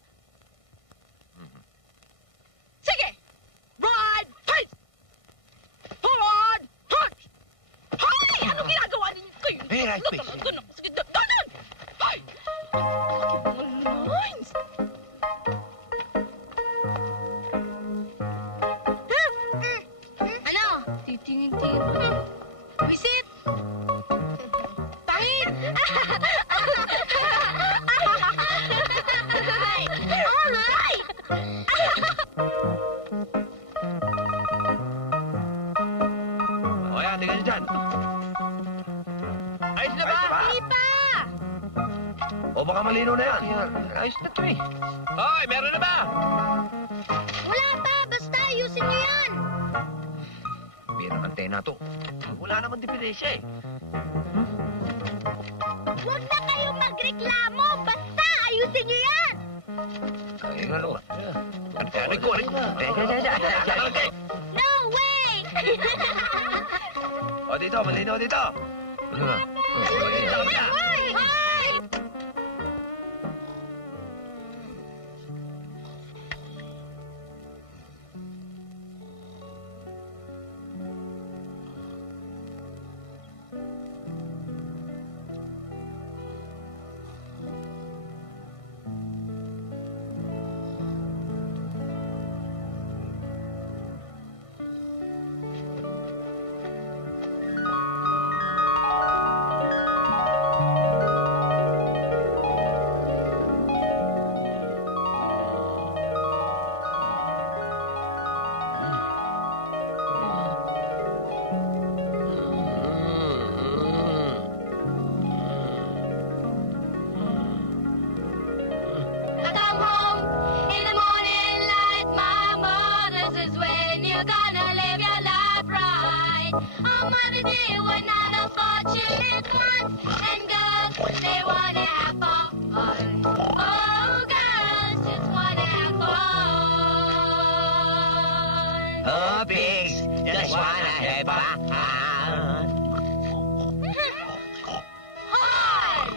Sige! Right, face! Forward, touch! Hoy! Ano ginagawa ninyo kayo? Hey, right, face. Sige, doon! Hoy! Lines! Ano? Titingin-tingin. Visit! Pangit! Alright! O yan, tingnan nyo dyan. Ayos na ba? Hindi pa! O baka malinaw na yan. Ayos na to eh. Hoy, meron na ba? Wala pa! Basta ayusin niyo yan! Birang antena to. Wala naman diferensya eh. Huwag na kayong magreklamo! Basta ayusin niyo yan! Ay, nga naman. Aray ko. Okay. No way! O dito, malinaw dito. Ano na? Hoy! Hoy! I come home in the morning light, mama, this is when you're gonna live your life right. On Monday day, we're not a fortunate ones, and girls, they wanna have fun. Oh, girls just wanna have fun. Oh, pigs, just wanna have fun. Hoy!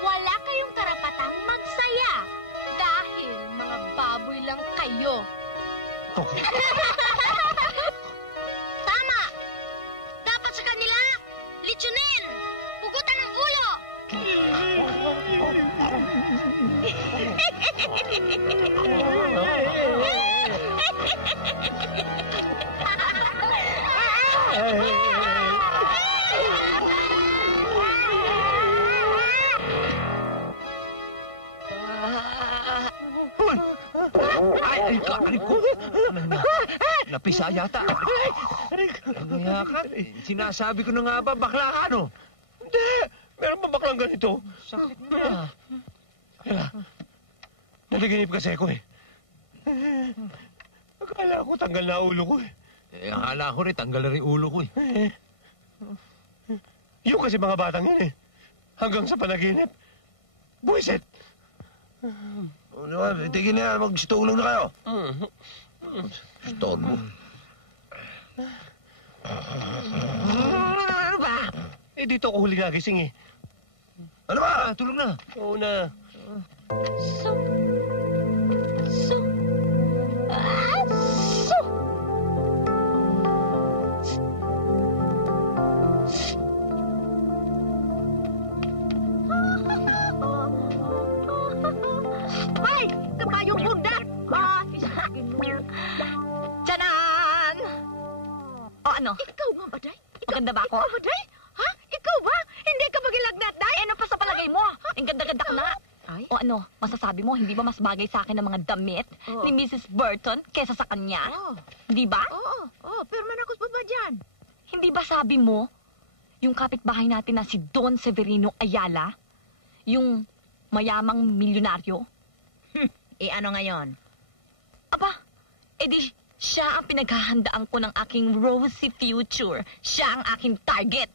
Wala kayong karapatang magsaya dahil mga baboy lang kayo. Tama! Dapat sa kanila, litsunin! Pugutan ng ulo! Ay, ko. Napisa yata. Kaya ka, sinasabi ko na nga ba, bakla ka, no? Hindi. Meron ba baklang ganito? Sakit na. Kaya, naliginip kasi ako eh. Akala ko tanggal na ulo ko eh. Akala ko rin, tanggal na rin ulo ko eh. Yung kasi mga batang yun eh. Hanggang sa panaginip. Buisit! Ano ba? Tigil na yan. Magsitulog na kayo. Storbo. Ano ba? Eh, dito ako huli nagising eh. Ano ba? Tulog na. Oo na. So... Ay! Kabayong bundak! Tiyanan! O ano? Ikaw nga ba, Day? Maganda ba ako? Ikaw ba, Day? Ha? Ikaw ba? Hindi ka magilagnat, Day? Ano pa sa palagay mo? Ang ganda-ganda ko na nga. Ay? O ano, masasabi mo, hindi ba mas bagay sa akin ang mga damit Oo. ni Mrs. Burton kesa sa kanya? Oo. Hindi ba? Oo. Pero manakos pa ba dyan? Hindi ba sabi mo, yung kapitbahay natin na si Don Severino Ayala, yung mayamang milyonaryo? Ano ngayon? Aba, edi siya ang pinaghahandaan ko ng aking rosy future. Siya ang aking target.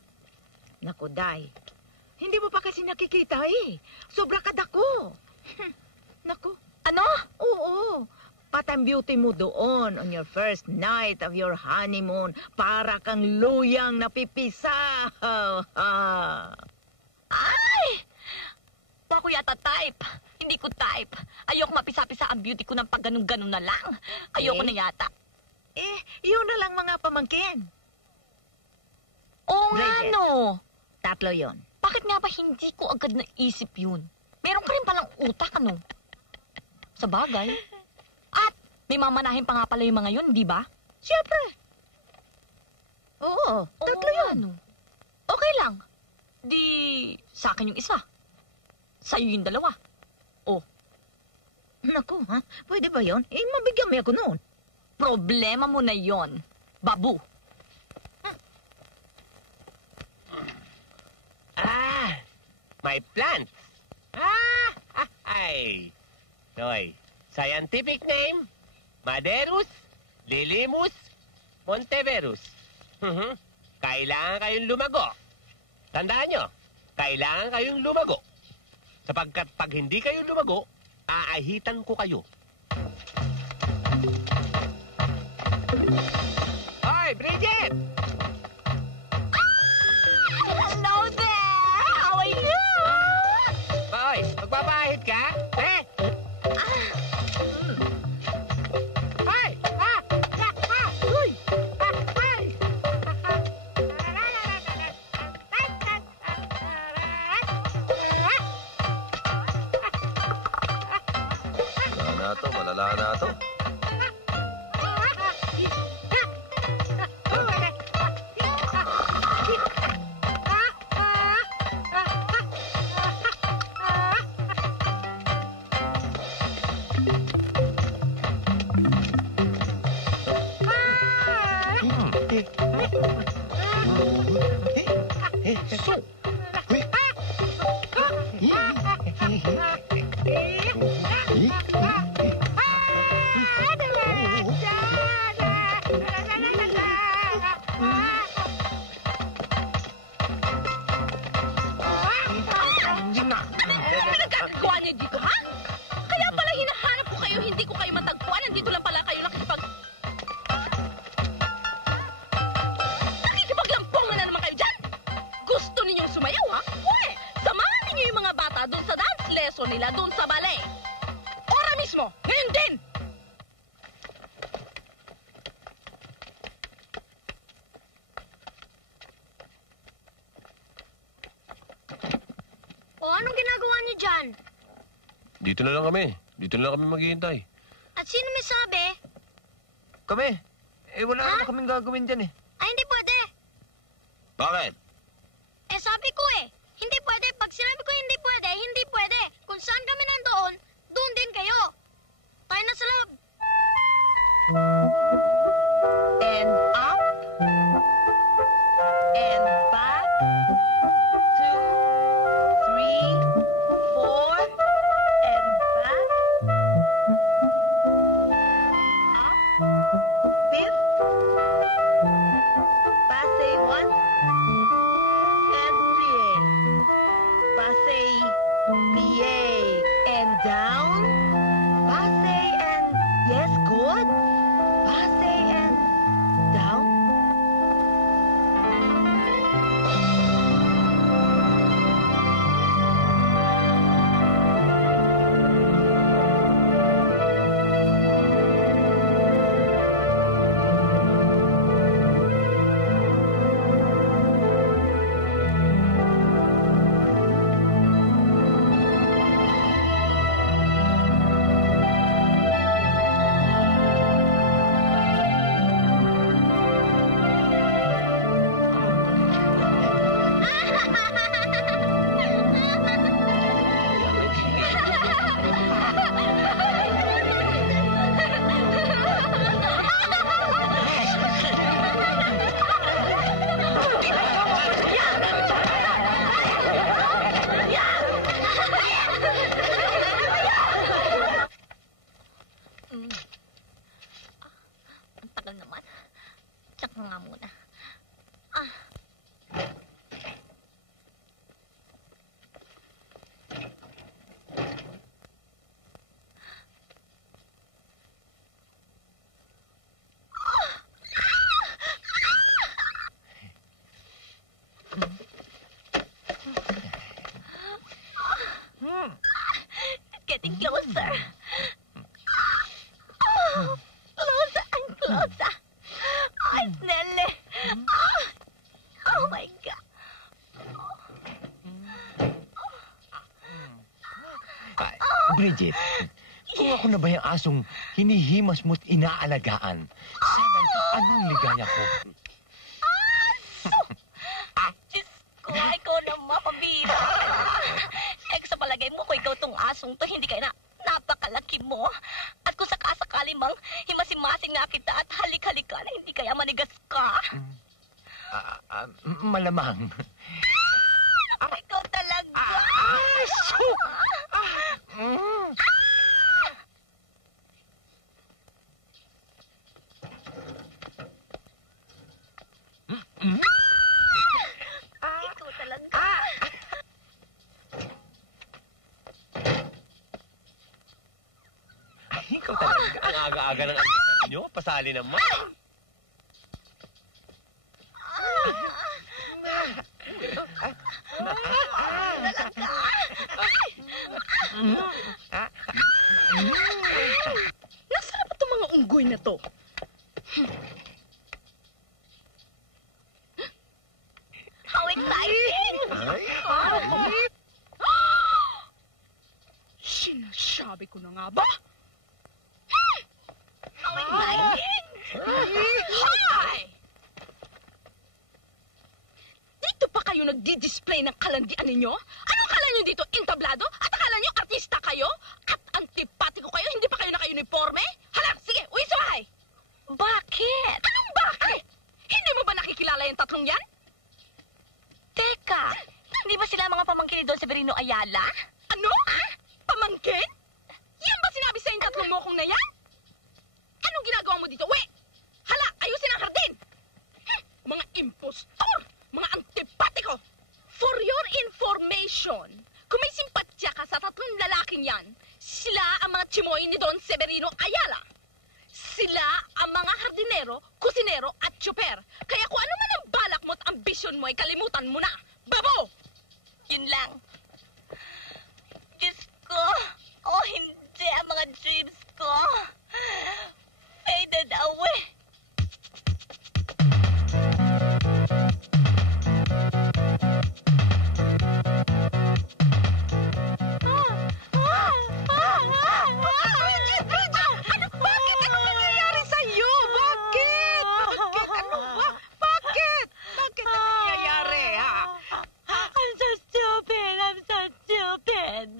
Naku, Day. Hindi mo pa kasi nakikita eh. Sobra ka dako. Naku. Ano? Oo. Patang beauty mo doon on your first night of your honeymoon. Para kang luyang napipisa. Ay! Bako yata type. Hindi ko type. Ayoko mapisa-pisa ang beauty ko ng pag ganun-ganun na lang. Ayoko Eh? na yata. Yun na lang mga pamangkin. Oo nga, Bridget. no. 3 yon. Bakit nga ba hindi ko agad naisip yun? Meron ka rin palang utak, ano? Sa bagay. At may mamanahin pa nga pala yung mga yun, di ba? Siyempre. Oo, 3 yun. Ano? Okay lang. Di sa akin yung isa. Sa'yo yung 2. Naku, ha? Pwede ba yun? Mabigyan mo ako noon. Problema mo na yon, babu. My plants. Ay. Noy, scientific name, Maderus, Lilimus, Monteverus. Kailangan kayong lumago. Tandaan nyo, kailangan kayong lumago. Sapagkat pag hindi kayo lumago, aahitan ko kayo. Hoy, Bridget! Hello there! How are you? Hoy, magpapahit ka? Eh? Hoy! Uy! Malala na to. Pinagkakagawa niyo dito, ha? Kaya pala hinahanap ko kayo, hindi ko kayo matagpuan. Nandito lang pala kayo Nakikipaglampong na naman kayo dyan! Gusto ninyong sumayaw, ha? Uwe! Samahan ninyo yung mga bata doon sa dance lesson nila doon sa ballet. Ora mismo! Ngayon din! O, anong ginagawa niyo dyan? Dito na lang kami. Dito na lang kami maghihintay. At sino may sabi? Kami? Wala naman kaming gagawin dyan eh. Ay, hindi pwede. Bakit? Sabi ko hindi pwede. Pag sinabi ko hindi pwede, hindi pwede. Kung saan kami nandoon, doon din kayo. Tayo na sa loob. And up. And back. 2, 3, 4. And back. Up. 5th. tagal naman. Tsaka nga muna. Getting closer. Closer and closer. Ay, Nelly. Oh my God. Bridget, kung ako na ba yung asong hinihimas mo't inaalagaan, sana anong ligaya ko? Diyos ko, ikaw naman, pabira. Sa palagay mo, kung ikaw tong asong to, hindi kaya napakalaki mo. At kung sakasakali mang himasimasi nga kita at halik-halikan, hindi kaya manigas ka. Malamang. Ikaw talaga. Ikaw talaga. Ikaw talaga. Ang aga-aga ng almusal nyo. Pasali naman. Nasaan na ba itong mga unggoy na to? How exciting! Sinasabi ko na nga ba? How exciting! Hi! Dito pa kayo nagdi-display ng kalandian ninyo? Ano akala nyo dito, entablado? At akala nyo artista kayo? At antipatiko kayo? Hindi pa kayo naka-uniforme? Hala, sige, uwi sa bahay! Bakit? Anong bakit? Hindi mo ba nakikilala yung tatlong yan? Teka, hindi ba sila mga pamangkin ni Don Severino Ayala? Ano? Pamangkin? Yan ba sinabi sa yung tatlong mokong na yan? Anong ginagawa mo dito? Uwi! Hala, ayusin ang hardin! Mga impostor! Mga antipatiko! For your information, kung may simpatya ka sa tatlong lalaking yan, sila ang mga chimoy ni Don Severino Ayala. Sila ang mga hardinero, kusinero at tsuper. Kaya kung ano man ang balak mo at ambisyon mo ay kalimutan mo na. Babo! Yun lang. Diyos ko, oh hindi, ang mga dreams ko faded away. Bakit? Anong nangyayari sa'yo? Bakit? Ano ba? Bakit? Bakit ang nangyayari, ha? I'm so stupid.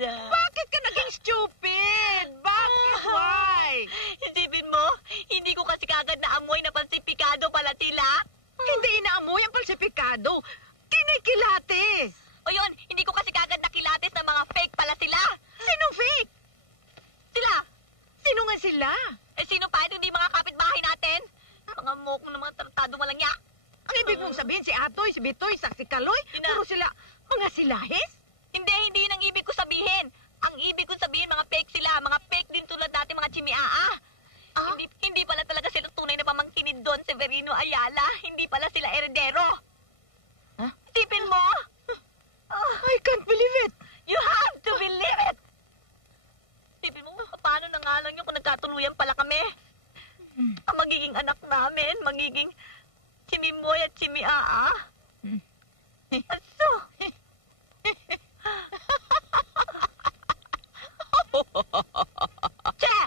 Bakit ka naging stupid? Bakit? Why? Isipin mo, hindi ko kasi kagad naamoy na pansipikado pala sila. Hindi inaamoy ang palsipikado. Kinikilatis. O yun, hindi ko kasi kagad nakilatis na mga fake pala sila. Sinong fake? Sila. Sino nga sila? Eh sino pa? Hindi mga kapitbahay natin. Mga mokong ng mga tratado malangya. Ang ibig mong sabihin si Atoy, si Bitoy, si Kaloy, puro sila mga silahis? Hindi yun ang ibig ko sabihin. Ang ibig ko sabihin, mga fake sila. Mga fake din tulad natin, mga chimiaa. Hindi pala talaga sila tunay na pamangkin ni Don Severino Ayala. Hindi pala sila eredero. Tipin mo? I can't believe it. You have to believe it. Tipin mo, paano na nga lang yun kung nagkatuluyan pala kami? Ang magiging anak namin, magiging Chimimoy at Chimiaa. Aso? Che!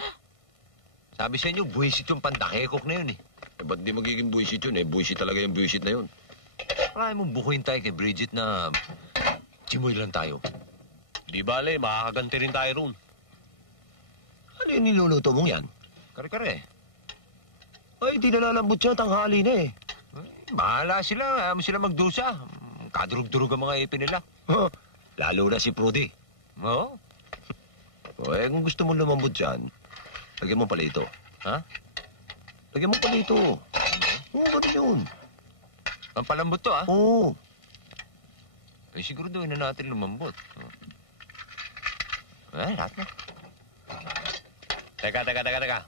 Sabi sa inyo, buwisit yung pandakekok na yun eh. Ba't di magiging buwisit yun eh? Buwisit talaga yung buwisit na yun. Kaya mong bukuin tayo kay Bridget na chimoy lang tayo. Di bale, makakaganti rin tayo ron. Ano yung niluluto mong yan? Kare-kare. Ay, di nalalambot siya, tanghali na eh. Bahala sila. Ayaw mo sila magdusa. Kadurug-durug ang mga ipin nila. Lalo na si Prudy. Oo. O, kung gusto mo lumambot dyan, lagyan mo pala ito. Ha? Lagyan mo pa dito. Oo, ganun yun. Pampalambot to, ah. Oo. Eh, siguraduhin na natin lumambot. Eh, lahat na. Teka. Teka,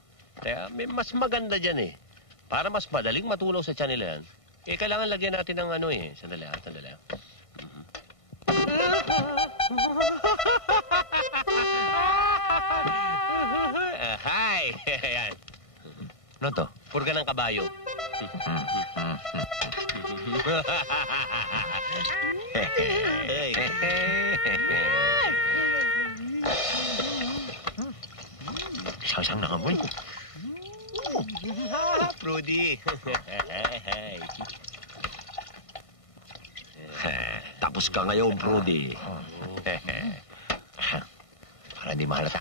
may mas maganda dyan eh. Para mas madaling matulaw sa tiyan nila yan. Eh, kailangan lagyan natin ng ano eh. Sandali. Hi! Ayan. Ano to? Purga ng kabayo. Hey. Sasang nakamoy. Prudy. Tapos ka ngayon, Brody. Para di mahalata.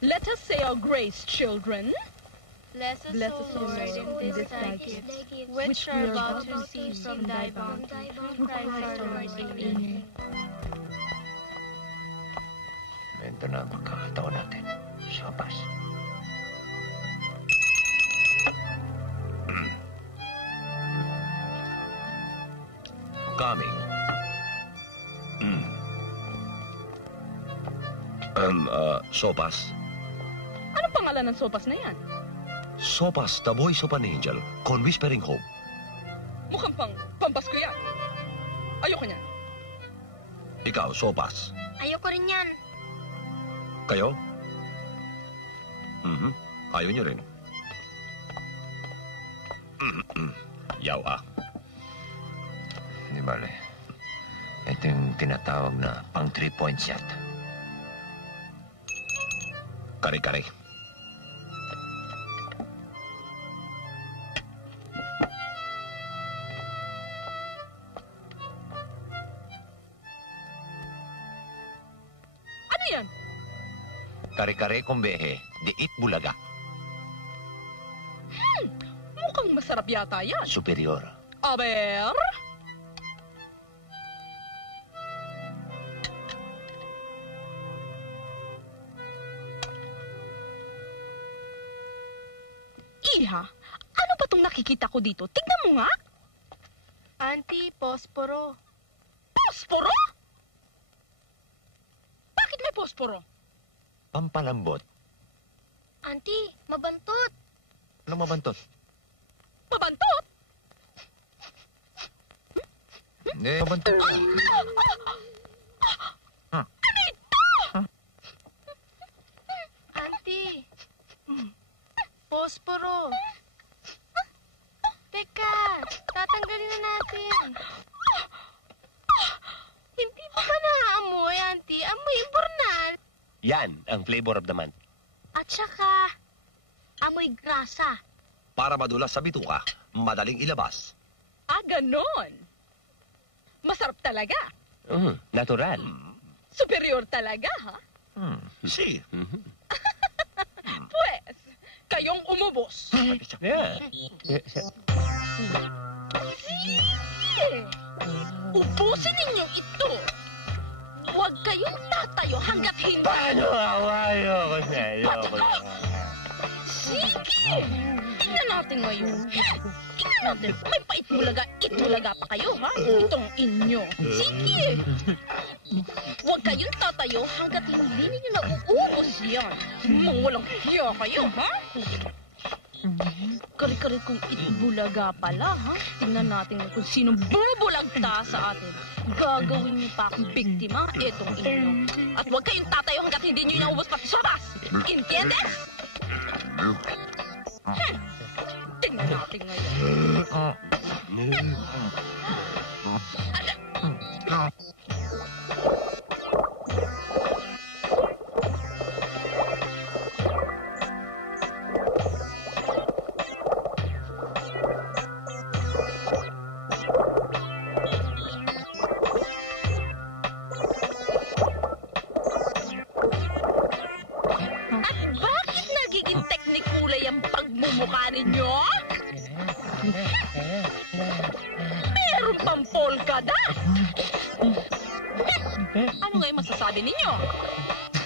Let us say our grace, children. Bless us, Bless us, O Lord, Lord, in this thy gift, which we are about to receive from thy bounty, through Christ our Lord. Amen. Ito na ang pagkakataon natin. Sopas. Coming. Sopas. Anong pangalan ng sopas na yan? Sopas, the voice of an angel, con whispering hope. Mukhang pampasko yan. Ayoko niyan. Ikaw, Sopas. Ayoko rin yan. Kayo? Ayaw niyo rin. Yaw ah. Di bale. Ito yung tinatawag na pang 3-point shot. Kare-kare. Ano yan? Kare-kare kumbehe, diit bulaga. Mukhang masarap yata yan. Superior. Aber? Iha, ano ba itong nakikita ko dito? Tignan mo nga. Auntie, posporo. Posporo? Bakit may posporo? Pampalambot. Auntie, mabantot. Anong mabantot? Mabantot? Hindi, mabantot. Ano ito? Auntie, posporo. Teka, tatanggalin na natin. Hindi pa ba naaamoy, Auntie? Amoy imbornal. Yan ang flavor of the month. At saka, amoy grasa. Para madulas sa bituka, madaling ilabas. Ah, ganon. Masarap talaga. Natural. Superior talaga, ha? Si. Pues, kayong umubos. Yeah. Ubusin ninyo ito. Huwag kayong tatayo hanggat hindi... Ayoko na. Sige! Tingnan natin ngayon. Tingnan natin. May itbulaga pa kayo, ha? Itong inyo. Sige! Huwag kayong tatayo hanggat hindi ninyo nauubos yan. Mga walang hiya kayo, ha? Kari-kari kong itbulaga pala, ha? Tingnan natin kung sinong bubulagta sa atin. Gagawin niyo pa akong biktima, etong inyo. At huwag kayong tatayo hanggat hindi niyo inaubos pati sobas. Entiendes? Tingnan natin ngayon. At bakit nagiging teknikulay ang pagmumukha ninyo? Meron pang polka dot! Ano ngayon masasabi ninyo?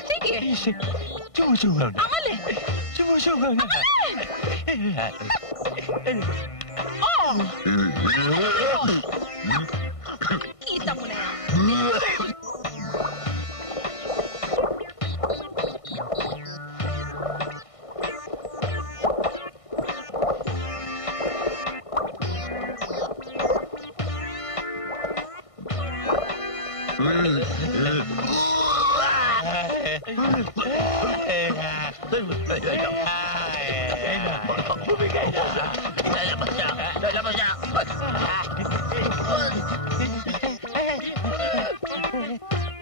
Sige, ang alin? Susungan na. Oh! Kita mo na yan.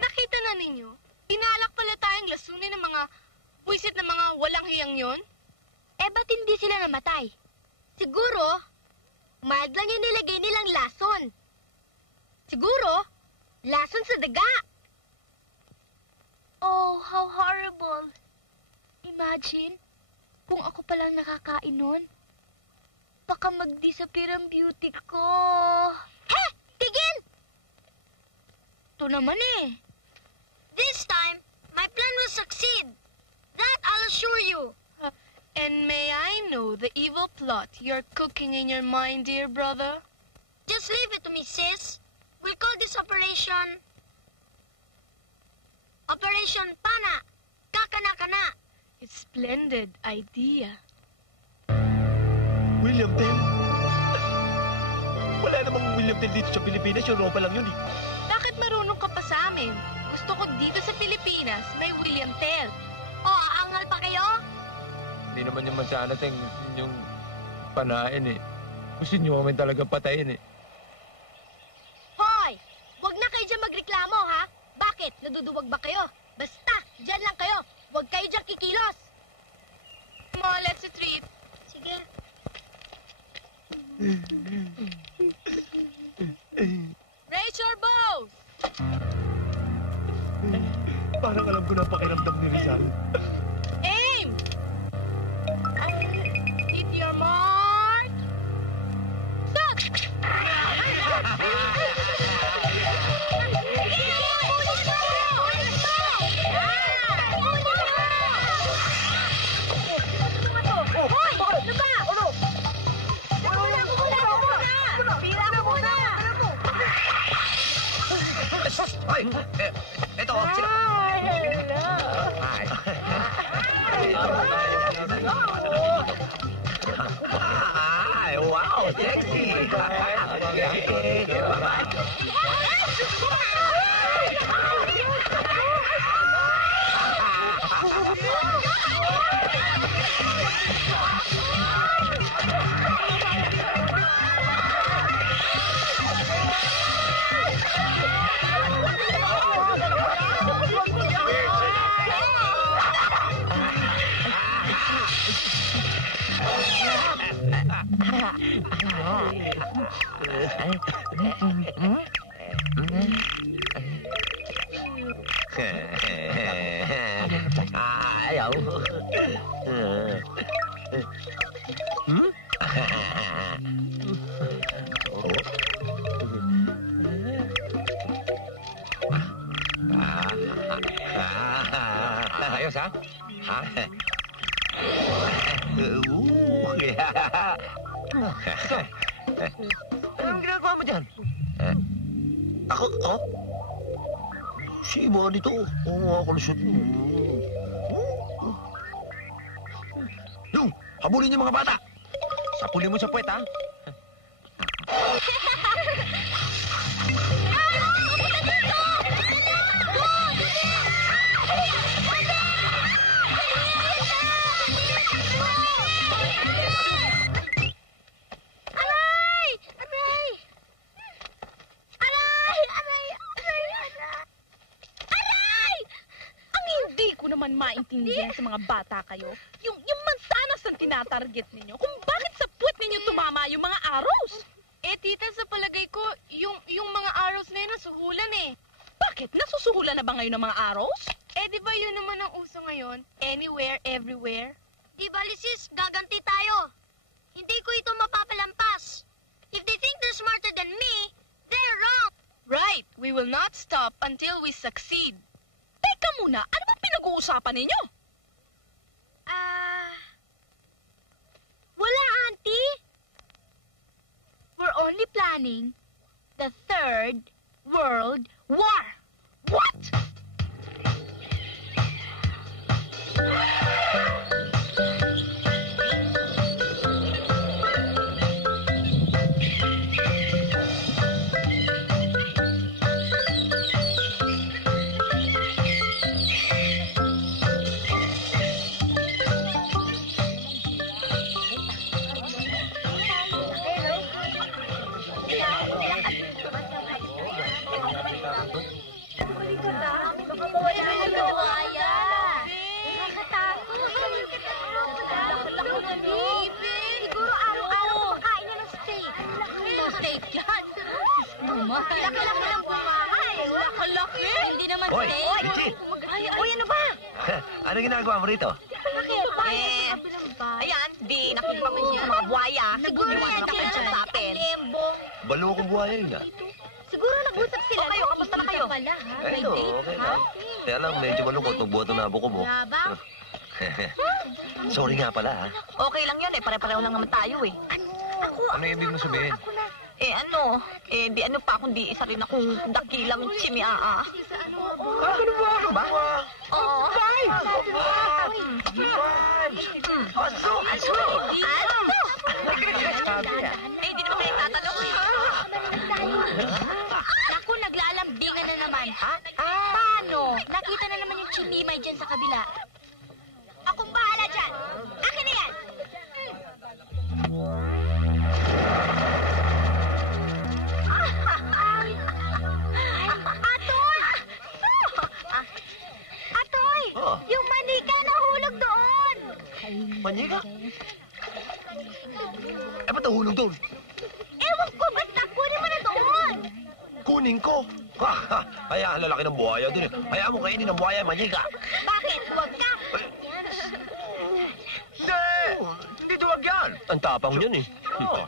Nakita na ninyo? Inalak pala tayong lasunin ng mga buwisit na mga walang hiyang yon? Eh, ba't hindi sila namatay? Siguro, mild lang yung nilagay nilang lason. Siguro, lason sa daga. Oh, how horrible. Imagine, kung ako palang nakakain nun, baka mag-disappear ang beauty ko. He! Tigil! Ito naman eh. This time, my plan will succeed. That I'll assure you. And may I know the evil plot you're cooking in your mind, dear brother? Just leave it to me, sis. We'll call this operation... Operation Pana. Kakana-kana. It's splendid idea. William Tell? Wala namang William Tell dito sa Pilipinas. Europa lang yun eh. Bakit marunong ka pa sa amin? Gusto ko dito sa Pilipinas may William Tell. Oh, aangal pa kayo? Hindi naman yung sana yung panain eh. Gusto nyo kami talaga patayin eh. Hoy! Huwag na kayo dyan magreklamo, ha? Bakit? Naduduwag ba kayo? Basta, dyan lang kayo. Huwag kayo dyan kikilos. Come on, let's retreat. Sige. Raise your bows! Parang alam ko na ang pakiramdam ni Rizal. Aim! Hit your mark! Stop! Ay! Ito, sila. Ay, wow! Sexy! Ayaw. Ayos, ha? Anong ginagawa mo dyan? Ako? Si Iba dito. Oo nga, kalusot. Yung, habulin niyo mga bata. Sapulin mo sa puwet, ha? maintindihan sa mga bata kayo. Yung mansanas ang tinatarget ninyo. Kung bakit sa puwet ninyo tumama yung mga arrows. Eh, tita, sa palagay ko, yung mga arrows na yun nasuhulan eh. Bakit? Nasusuhulan na ba ngayon ng mga arrows? Eh, di ba yun naman ang uso ngayon? Anywhere, everywhere. Di ba, sis, gaganti tayo. Hindi ko ito mapapalampas. If they think they're smarter than me, they're wrong. Right. We will not stop until we succeed. Teka muna, ano ba pinag-uusapan ninyo? planning the Third World War. What? Siguro araw-araw kumakain niya ng steak. Ng steak yan. Laki-laki ng bumahay. Laki-laki. Hindi naman Hoy, steak. Richie! Uy, ano ba? Ano ginagawa mo rito? Bakit? Ayan, di nakikita ko yung mga buhaya. Siguro Iwan yan na kayo sila sa atin. Balo kong buhaya yun ah. Siguro nag-usap sila. O kayo, kamusta na kayo? Pala, ha? May Eto, date, okay ha? lang. Kaya lang, medyo malungkot magbuhat ng nabo ko mo. Yabang. Sorry nga pala ha. Okay lang yun eh, pare-pareho lang naman tayo eh. Ano ibig mo sabihin? Di ano pa kundi isa rin akong dakilang chimiaa. Ano ba? Oo. Di naman kayo tatanong. Ako, naglalambingan na naman. Paano? Nakita na naman yung chimimay dyan sa kabila. Akong bahala dyan. Akin na yan. Atoy! Oh. Yung manika nahulog doon! Manika? Ba't nahulog doon? Ewan ko, basta kunin mo na doon! Kunin ko. Hayaan lalaki ng buhaya doon eh. Hayaan mo kainin ng buhaya, manika. Bakit? Huwag ka! Hindi! Hindi duwag yan. Ang tapang yun eh. Oh.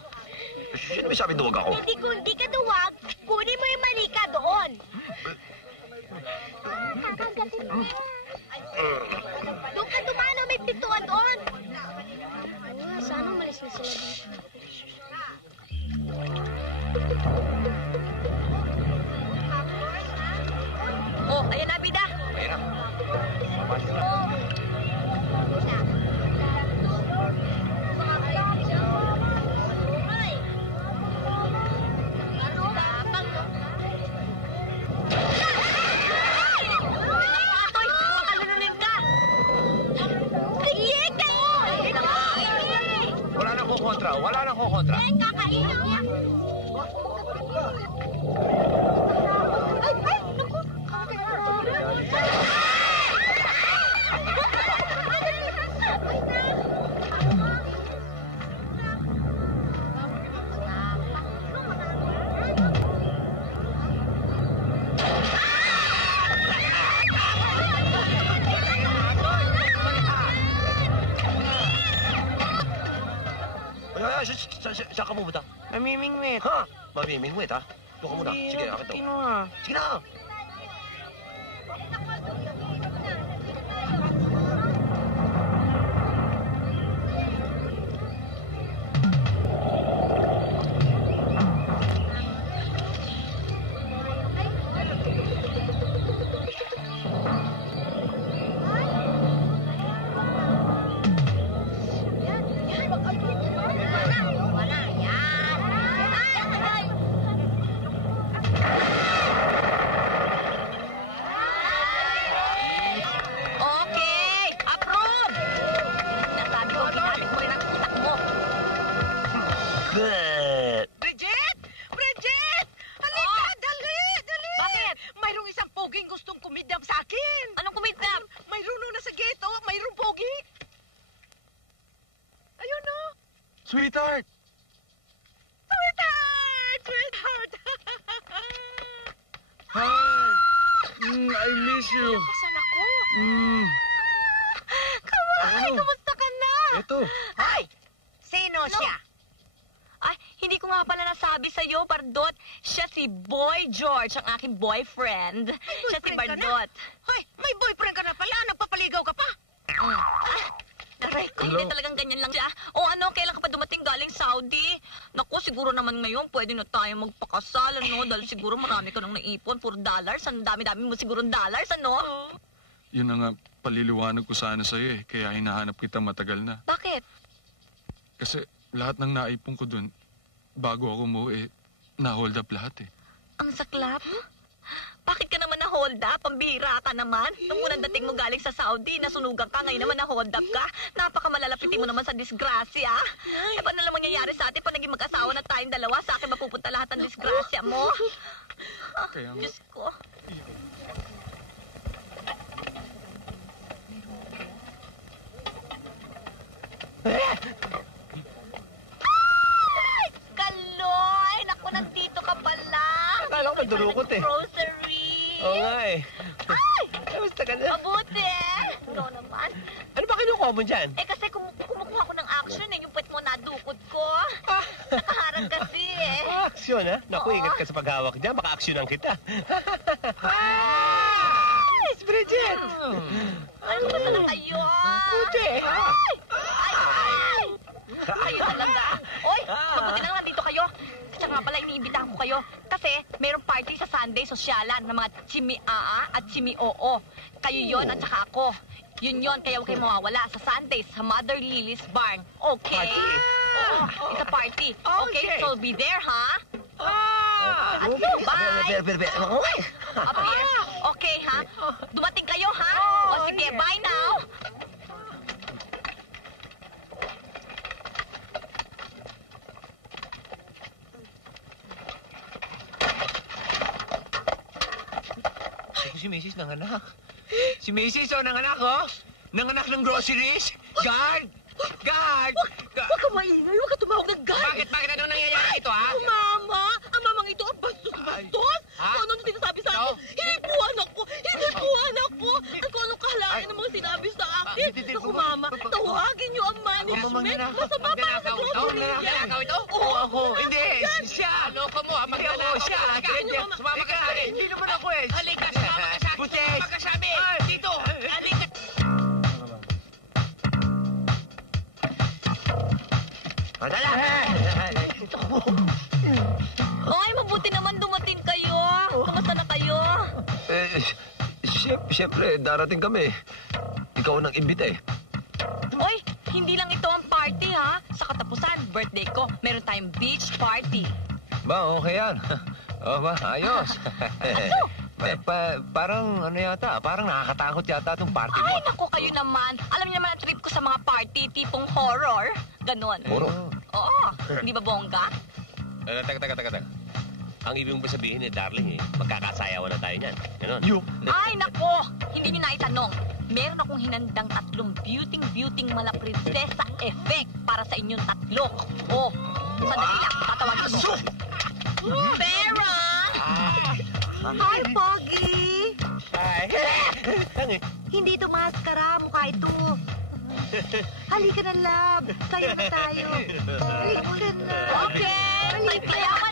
Sino may sabi duwag ako? Hindi ka duwag, kunin mo yung manika doon! Doon ka dumano, may pintuan doon! Sana umalis na sila dito. Oh, ayan na, bida. Mahirap. Atoy, makalununin ka. Wala nang kukontra. Wala nang kukontra. Saan ka pumunta? Namimingwit. Ha? Mamimingwit ha? Doon ka muna. Sige, akit to. Sige na. Okay, approve. Nasabi ko, ginamit mo rin ang utak mo. Bridget! Bridget! Halika, dali! Dali! Bakit? Mayroong isang poging gustong kumidnap sa akin. Anong kumidnap? Mayroon na sa gate, oh. Mayroong pogi. Ayun, no? Sweetheart! Sweetheart! Sweetheart! Hi! I miss you. Saan ako? Kamay, kamusta ka na? Eto. Ay! Sino siya? Ay, hindi ko nga pala nasabi sa'yo, Bardot. Siya si Boy George, ang aking boyfriend. Siya si boyfriend ka na? Bardot. Hoy, may boyfriend ka na pala. Nagpapaligaw ka pa. Aray ko, hindi talagang ganyan lang siya. O ano, kailan ka pa dumating galing Saudi? Naku, siguro naman ngayon pwede na tayo magpakasal, ano? Dahil siguro marami ka nang naipon, $4. Ang dami-dami mo siguro dollars, ano? Yun na nga, paliliwanag ko sana sa'yo eh. Kaya hinahanap kita matagal na. Bakit? Kasi lahat ng naipon ko dun, bago ako umuwi, na-hold up lahat eh. Ang saklap? Bakit ka naman na-hold up? Pambihira ka naman. Nung unang dating mo galing sa Saudi, nasunugan ka, ngayon naman na-hold up ka. Napakamalalapitin mo naman sa disgrasya. Eh, paano naman mangyayari sa atin pag naging mag-asawa na tayong dalawa? Sa akin mapupunta lahat ng disgrasya mo. Kaya nga. Diyos ko. Ay! Kaloy! Naku, nandito ka pala. Akala ko mandurukot eh. Grocery. Oo nga eh. Ay! Kamusta ka na? Mabuti. No naman. Ano ba kinukuha mo dyan? Eh kasi kumukuha ko ng action eh. Yung puwet mo nadukot ko. Nakaharang kasi eh. Aksyon ha? Naku, Oo. ingat ka sa paghawak dyan. Baka aksyonan kita. Ay! Si Bridget! Ay, kumusta na kayo? Buti. Ay! Ay! Ay! Kayo talaga. Oy, mabuti na lang nandito kayo. Tsaka nga pala, iniimbitahan ko kayo. Kasi mayroong party sa Sunday Sosyalan ng mga Chimi-Aa at Chimi-Oo. Kayo yon at saka ako. Yun, kaya huwag kayo mawawala sa Sundays sa Mother Lily's Barn. Okay? Oo, it's a party. Okay, so be there, ha? At bye! Up here. Okay, ha? Dumating kayo, ha? O sige, bye now. Si Mrs. nanganak. Si Mrs. nanganak, oh. Nanganak ng groceries. Guard! Guard! Huwag ka maingay, huwag ka tumawag ng guard. Bakit? Anong nangyayari ito, ha? Mama! Ang mamang ito, ang bastos-bastos! Ha? Kung ano sinasabi sa akin, hinipuan ako! Hinipuan ako! At kung anong kahalayan ng mga sinabi sa akin. Naku, Mama, tawagin niyo ang management. Masama para sa grocery yan. Magnanakaw ito? Oo, ako. Hindi, siya. Loko mo, ha? Magnanakaw siya. Sumama ka sa akin. Hindi naman ako eh. Halika, sumama ka sa akin. Sumama ka sa akin. Dito. Halika. Ay, mabuti naman dumating kayo. Kamusta na kayo? Siyempre, darating kami. Ikaw ang nag-imbita eh. Oy, hindi lang ito ang party, ha? Sa katapusan, birthday ko, meron tayong beach party. Ba, okay yan. Oh, ba, ayos. Ano? Parang ano yata, parang nakakatakot yata itong party mo. Ay, naku, kayo naman. Alam niyo naman ang trip ko sa mga party, tipong horror. Ganon. Horror? Oo, hindi ba bongga? Taga. Ang ibig mong sabihin darling magkakasayawan na tayo niyan. Ganon. Ay, nako! Hindi niyo na itanong. Meron akong hinandang 3 beauting mala prinsesa effect para sa inyong 3. Oh, sandali lang. Tatawagin mo. Vera! Hi, Pogi! Ay. Hindi ito maskara, mukha ito. Halika na, love. Sayo na tayo. Halika na. Okay! May payaman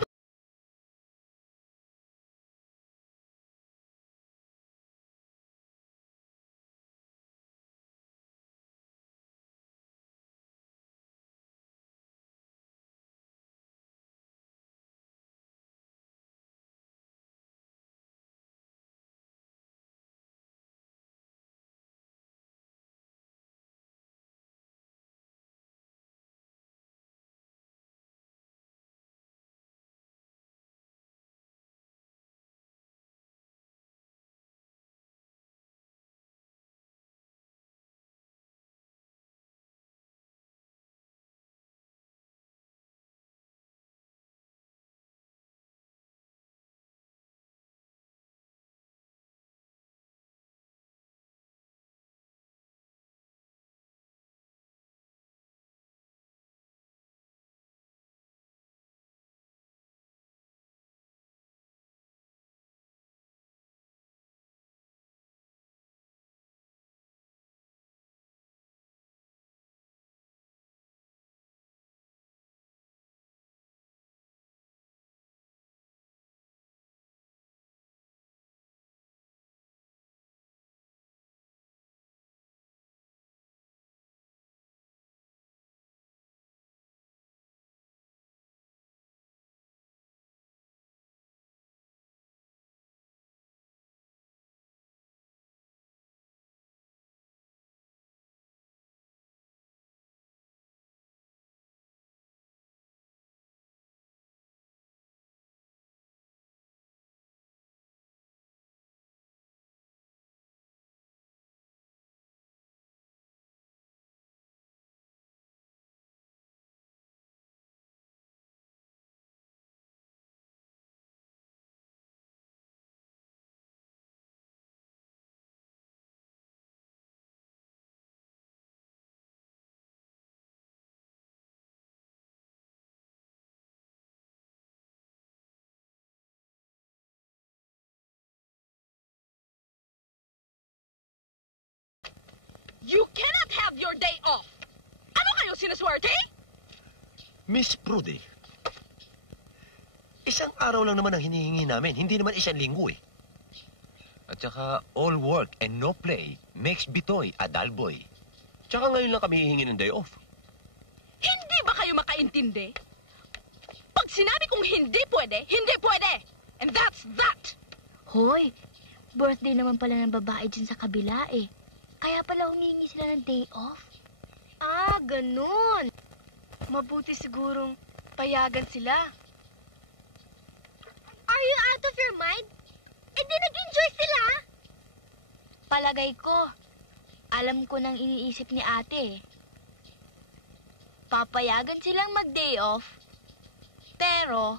You cannot have your day off. Ano kayo, sinaswerte? Miss Prudy, isang araw lang naman ang hinihingi namin. Hindi naman isang linggo eh. At saka, all work and no play makes Bitoy a dull boy. Tsaka ngayon lang kami hihingi ng day off. Hindi ba kayo makaintindi? Pag sinabi kong hindi pwede, hindi pwede. And that's that. Hoy, birthday naman pala ng babae dyan sa kabila eh. Kaya pala humingi sila ng day off. Ah, ganun. Mabuti sigurong payagan sila. Are you out of your mind? Eh di nag-enjoy sila. Palagay ko, alam ko nang iniisip ni ate. Papayagan silang mag-day off, pero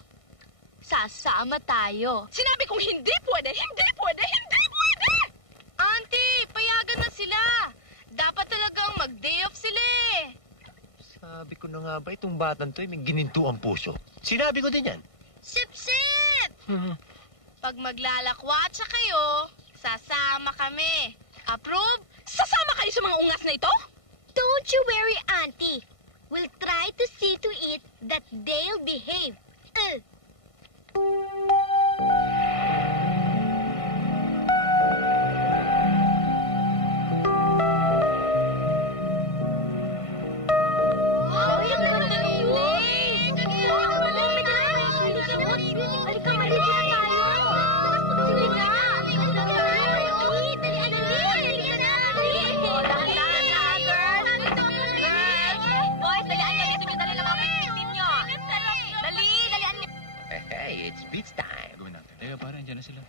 sasama tayo. Sinabi kong hindi pwede, hindi pwede, hindi pwede! Auntie, payagan na sila. Dapat talagang mag-day off sila eh. Sabi ko na nga ba, itong batang to may gininto ang puso. Sinabi ko din yan. Sip-sip! Pag maglalakwatsa kayo, sasama kami. Approve? Sasama kayo sa mga ungas na ito? Don't you worry, Auntie. We'll try to see to it that they'll behave. Hey, it's beach time. Gawin natin. Teka, parang andyan na sila.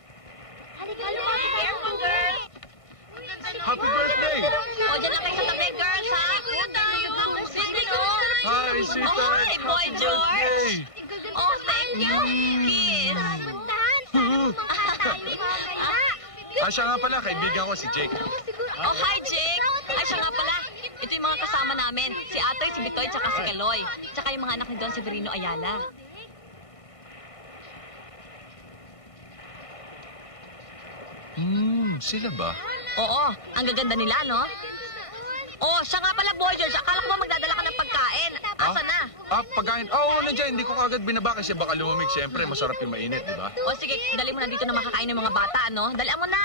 Careful, girl. Happy birthday! O, dyan lang kayo sa tabi, girls, ha? Hi, Sita! Oh, hi, Boy George! Oh, thank you. Kiss. Siya nga pala, kaibigan ko si Jake. Oh, hi, Jake. Ay, siya nga pala. Ito yung mga kasama namin. Si Atoy, si Bitoy, tsaka si Kaloy. Tsaka yung mga anak ni Don Severino Ayala. Sila ba? Oo, ang gaganda nila, no? Oh, siya nga pala, Boy George. Akala ko ba magdadala ka ng pagkain? Asa na? Pagkain. Nandiyan. Hindi ko kagad binaba kasi baka lumamig. Siyempre, masarap yung mainit, di ba? O, sige, dali mo na dito na makakain ng mga bata, no? Dalian mo na.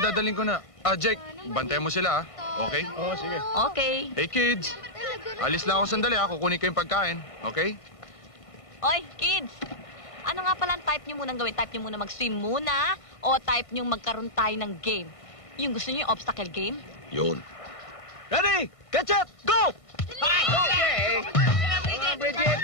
Dadaling ko na. Jake, bantayan mo sila, okay? Sige. Okay. Hey, kids. Alis lang ako sandali, kukunin ko yung pagkain, okay? Oy, kids! Ano nga pala ang type nyo munang gawin? Type nyo muna mag-swim muna? O type nyo magkaroon tayo ng game? Yung gusto nyo yung obstacle game? Yun. Ready? Catch up! Go! Okay. Bridget!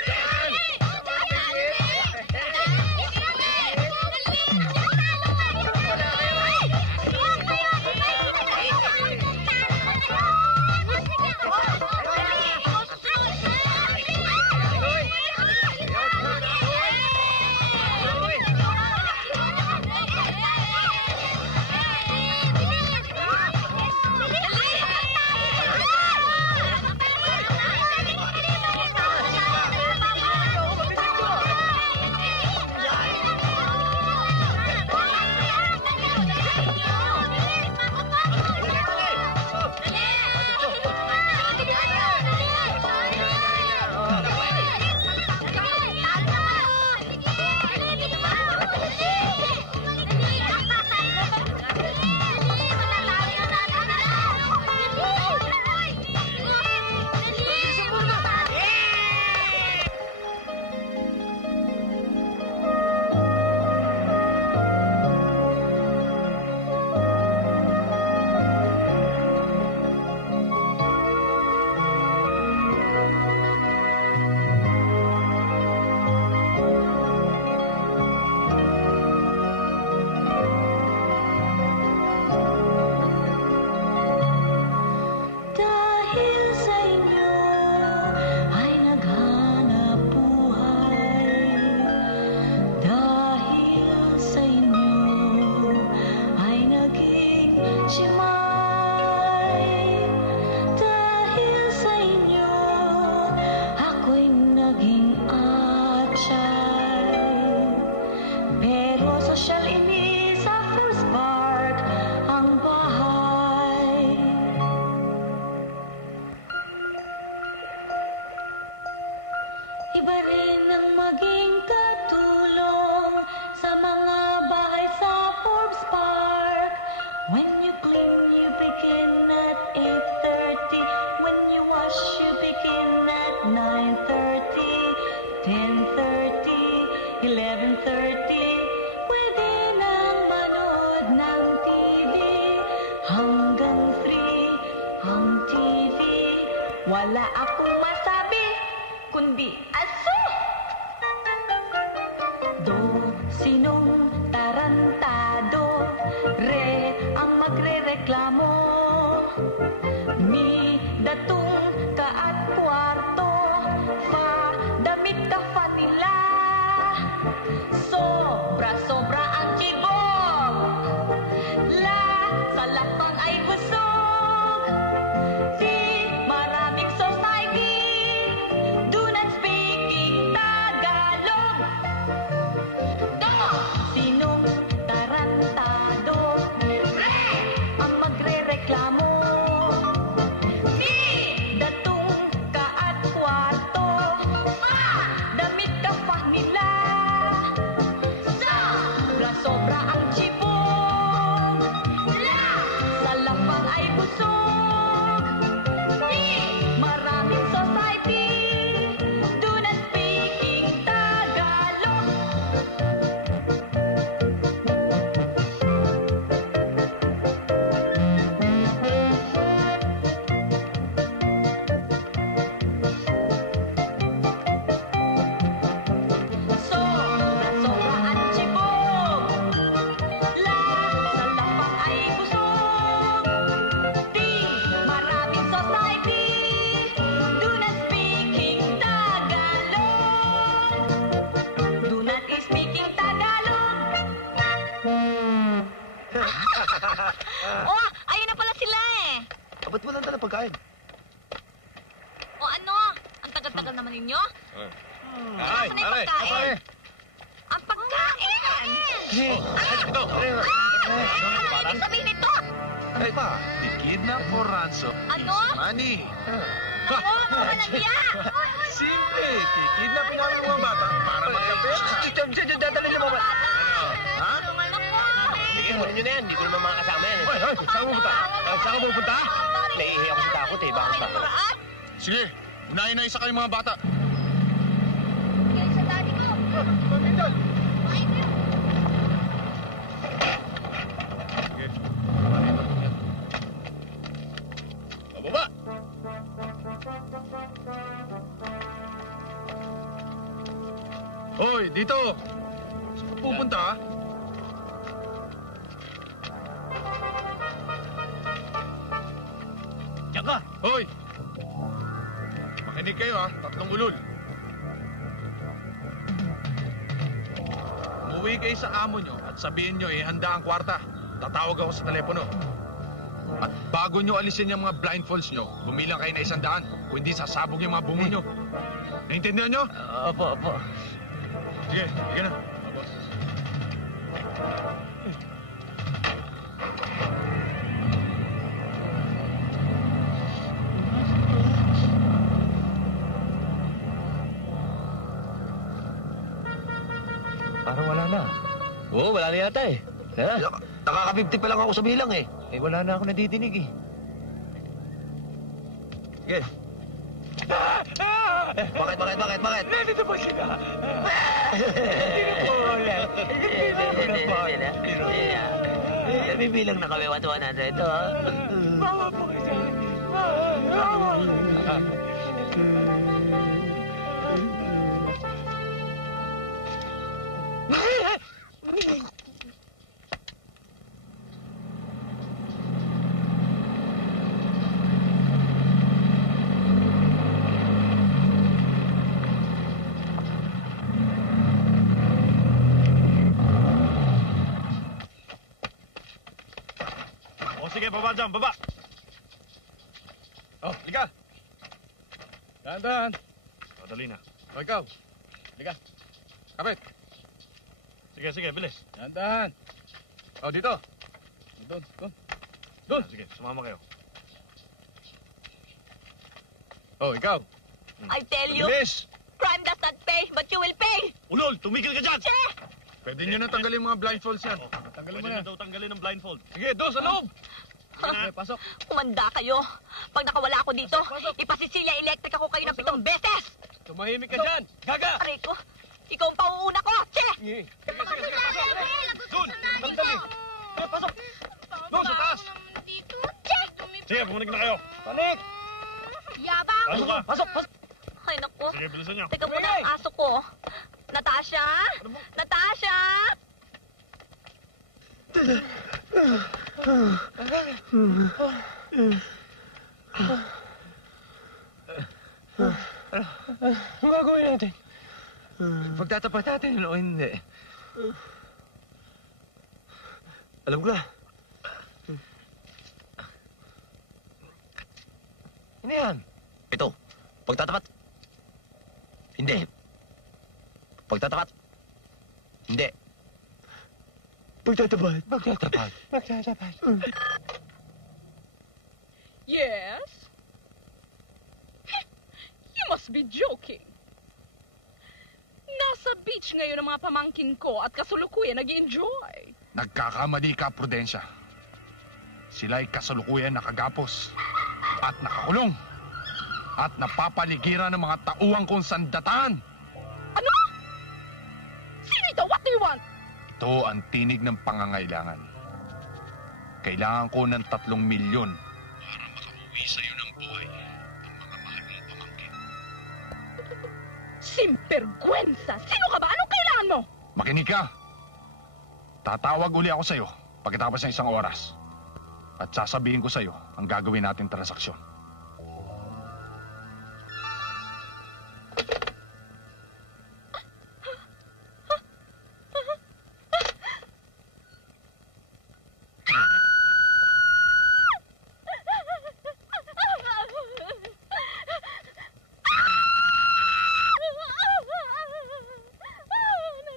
Iba rin ang maging katulong sa mga bahay sa Forbes Park. When you clean, you begin at 8:30. When you wash, you begin at 9:30, 10:30, 11:30. Pwede nang manood ng TV hanggang 3 ang TV. Wala akong masabi kundi aso. Do, sinong tarantado? Re, ang magrereklamo. Mi, datong ka at kwarto. Fa, damit ka fa nila. Sobra ang tibok. La, sa lapang ay busog. Si, maraming society. Do not speaking Tagalog. Do, sinong tarantado? Re, ang magrereklamo. Si, datong ka at kwarto. Fa, damit ka fa nila. Sobra ang chibog. La, sa lapang ay busog. Ni, maraming society. Do not speaking Tagalog. Sobra ang chibog. La, sa lapang ay busog. Di, maraming society. Do not speaking Tagalog. Do not speaking Tagalog. Oh, ayun na pala sila eh. Ba't walang dala pagkain? O ano? Ang tagal-tagal naman ninyo? Aray, Nasaan na yung pagkain? Ang pagkain! Ito. Ano ibig sabihin nito? Ay, kidnap or ransom? Ano? Money. Ako, mga malagya! Simple. Kikidnapin namin yung mga bata para magkapera. Dadalhin niyo mga... Ha? Sige, muna nyo na yan. Hindi ko naman makakasama yan. Hoy, saan mo punta? Saan ka pupunta? Naiihi ako sa takot eh. Bakit ba? Sige, unahin na isa kayong mga bata. Yan sa daddy ko. Bye, bro. Bababa! Hoy, dito! Saan ka pupunta? Diyan ka! Hoy! Makinig kayo ha, tatlong ulol. Umuwi kayo sa amo nyo at sabihin nyo handa ang kwarta. Tatawag ako sa telepono. At bago nyo alisin yung mga blindfolds nyo, bumilang kayo na 100. Kung hindi, sasabog yung mga bungo nyo. Naintindihan nyo? Opo. Sige, sige na. Opo. Parang wala na. Oo, wala na yata eh. Nakaka-50 pa lang ako sa bilang eh. Eh, wala na ako nadidinig eh. Sige. Bakit? Nandito ba sila? Hindi na po wala. Bibilang na kami 100 ito ha. Mama po kasi. Sige, baba dyan, baba! Oh, liga! Dahan-dahan. O, dali na. O, ikaw. Liga. Kapit. Sige, bilis. Dahan-dahan. O, dito. Doon. Sige, sumama kayo. Oh, ikaw. I tell you, Bilis! crime does bet you will pay! Ulol, tumigil ka dyan! Che! Pwede nyo na tanggalin mga blindfolds yan. Tanggalin mo na. Daw tanggalin ng blindfold. Sige, dos, sa loob! Pasok. Umanda kayo. Pag nakawala ako dito, ipasisilya electric ako kayo ng 7 beses! Tumahimik ka dyan! Gaga! Aray ko, ikaw ang pauuna ko, Che! Sige, pasok! Doon! Tagdali! Pasok! Doon, sa taas! Che! Sige, bumalik na kayo. Panik! Yabang! Pasok ka! Pasok! Pasok! Ay, naku. Sige, bilisan niyo. Teka muna ang aso ko. Natasha? Natasha? Ang gagawin natin? Pagtatapat natin o hindi. Alam ko na. Ano yan? Ito, pagtatapat. Hindi. Pagtatapat. Hindi. Pagtatapat. Pagtatapat. Magtatapat. Yes? You must be joking. Nasa beach ngayon ang mga pamangkin ko at kasulukuyan nag-enjoy. Nagkakamali ka, Prudensya. Sila'y kasalukuyan nakagapos at nakakulong at napapaligiran ng mga tauang kong sandataan. Ano? Sino ito? What do you want? Ito ang tinig ng pangangailangan. Kailangan ko ng 3 milyon para makauwi sa'yo ng buhay ang mga mahal mong pamangkin. Simpergwensa! Sino ka ba? Anong kailangan mo? Makinig ka. Tatawag uli ako sa'yo pagkatapos ng 1 oras. At sasabihin ko sa'yo ang gagawin nating transaksyon.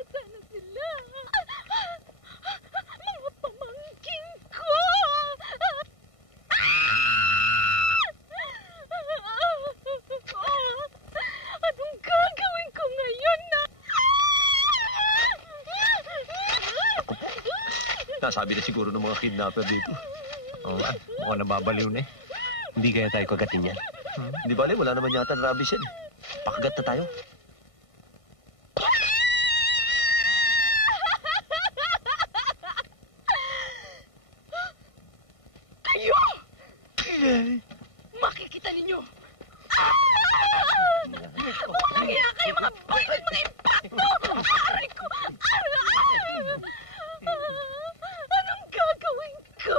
Nasaan na sila? Mga pamangkin ko! Anong gagawin ko ngayon na? Nasabi na siguro ng mga kidnapper dito. Oo, mukhang nababaliw na eh. Hindi kaya tayo kagatin yan? Hindi bale, wala naman yata ng rabies yan. Pakagat na tayo. Kayo! Makikita ninyo! Walang hiya kayo mga bait, mga impacto! Aray ko! Anong gagawin ko?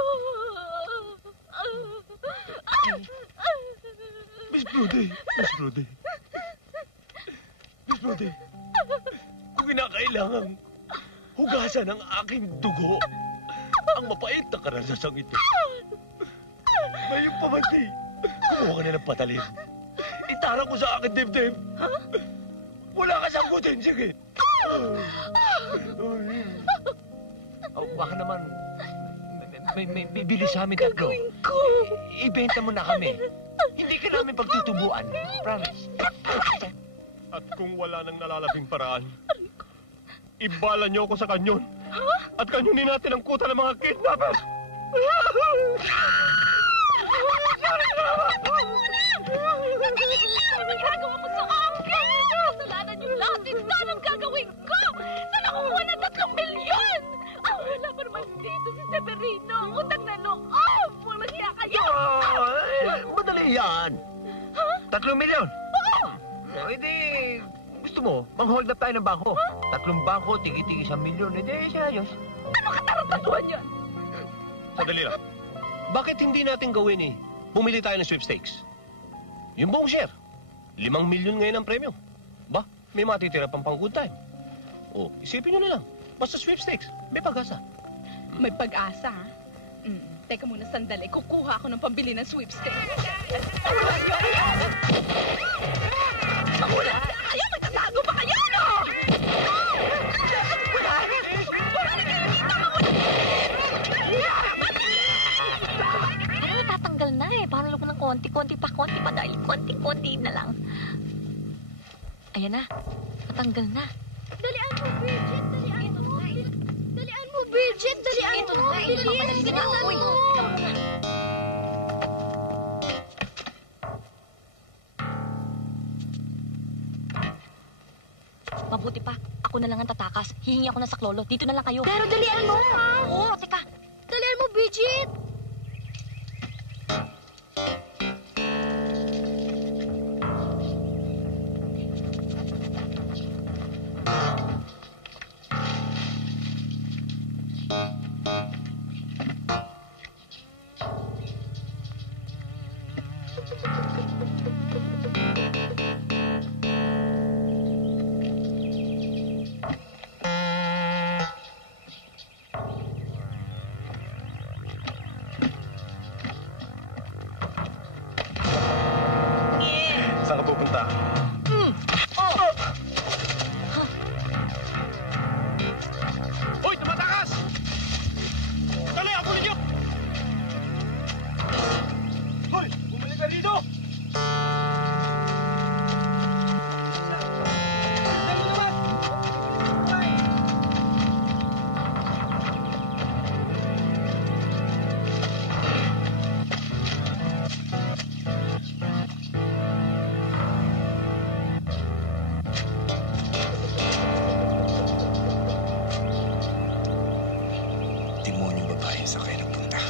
Miss Brody! Miss Brody! Miss Brody! Kung kinakailangan hugasan ang aking dugo, ang mapait na karasasang ito. Ngayong pamantay, kumuha ka na ng patalin. Itarang ko sa akin dibdib. Wala ka sanggutin, sige. Oh, baka naman, may bibili sa amin tatlo. Gagawin ko! Ibenta mo na kami. Hindi ka namin pagtutubuan. Promise. At kung wala nang nalalabing paraan, ibala niyo ako sa kanyon. At kanyonin natin ang kuta ng mga kidnappers. Ano ba ginagawa mo sa akin? Kasalanan niyo lahat. Ito anong gagawin ko? Saan ako kuha ng 3 milyon? Wala pa naman dito si Severino. Utang na loob. Walang hiya kayo. Madali yan. 3 milyon? Oo. Hindi, gusto mo, mang-hold up tayo ng bangko. 3 bangko, tigi-tigi 1 milyon. Hindi, siya ayos. Ano katarantatuan yan? Sandali lang. Bakit hindi natin gawin eh? Bumili tayo ng sweepstakes. Yung buong share. 5 milyon ngayon ang premyo. Ba, may matitira pang good time. O, isipin nyo na lang. Basta sweepstakes, may pag-asa. May pag-asa, ha? Teka muna sandali. Kukuha ako ng pambili ng sweepstakes. Magulat! Ayaw, magtatago pa kayo, no? Ano, tatanggal na eh. Parang lang ng konti pa dahil konti-konti na lang. Ayan na. nakatanggal na. Dalian mo, Bridget! Dalian mo! Dalian mo, Bridget! Dalian Ito mo! na, ito na, madali na. Bilisan Uy, mo! ikaw na nga. Mabuti pa, ako na lang ang tatakas. Hihingi ako ng saklolo. Dito na lang kayo. Pero dalian mo, ha? Oo, teka. Dalian mo, Bridget! Saan ka pupunta? Hoy, tumatakas! Dali, abulin niyo! Hoy, bumalik ka dito! Demonyong babae sa kayo nagpunta.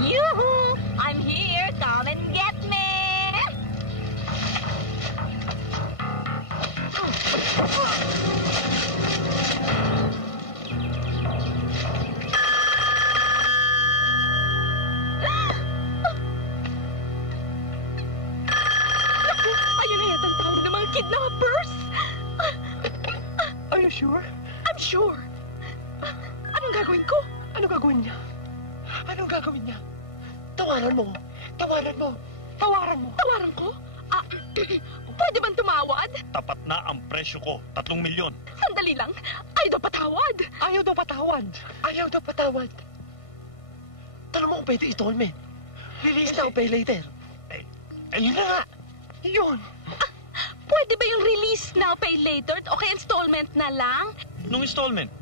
Yoo-hoo! I'm here. Come and get me. Ayun na yata ang tawag ng mga kidnappers. Are you sure? I'm sure. Anong gagawin ko? Ano gagawin niya? Anong gagawin niya? Tawaran mo. Tawaran mo. Tawaran mo. Tawaran ko? Pwede bang tumawad? Tapat na ang presyo ko, 3 milyon. Sandali lang. Ayaw daw patawad. Ayaw daw patawad. Ayaw daw patawad. Tanong mo kung pwede installment. Release now, pay later. Ayun na nga. Yun. Pwede ba yung release now, pay later? O kaya installment na lang? Nung installment?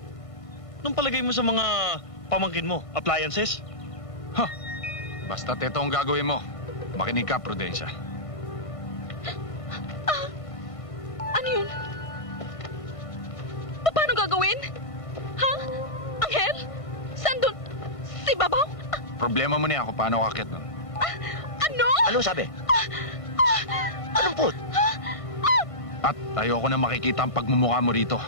Nung palagay mo sa mga pamangkin mo, appliances? Basta't ito ang gagawin mo. Makinig ka, Prudencia. Ano yun? Paano gagawin? Ha? Angel? Saan doon? Si Babaw? Problema mo niya kung paano kakit nun. Ano? Ano sabi? Anong put? At ayoko na makikita ang pagmumukha mo rito.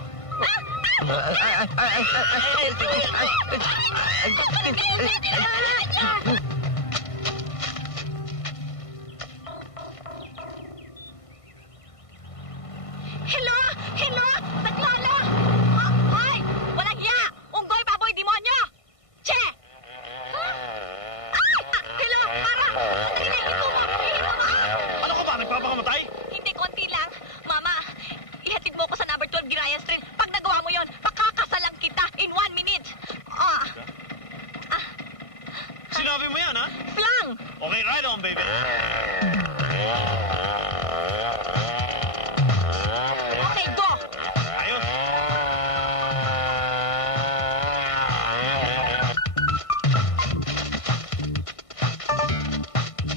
Hello? Hello? Naglala! Hoy! Walang hiya! Unggoy, baboy, demonyo! Che! Hello? Para! Sandali na, hinto mo! Hinto mo! Ano ka ba? Nagpapakamatay? Hindi, konti lang. Mama, ihatid mo ko sa number 12 Girayan Street. Pag nagawa mo yon, pakakasalang kita in 1 minute. Sinabi mo yan, ha? Flang! Okay, right on, baby. Okay, go! Ayos.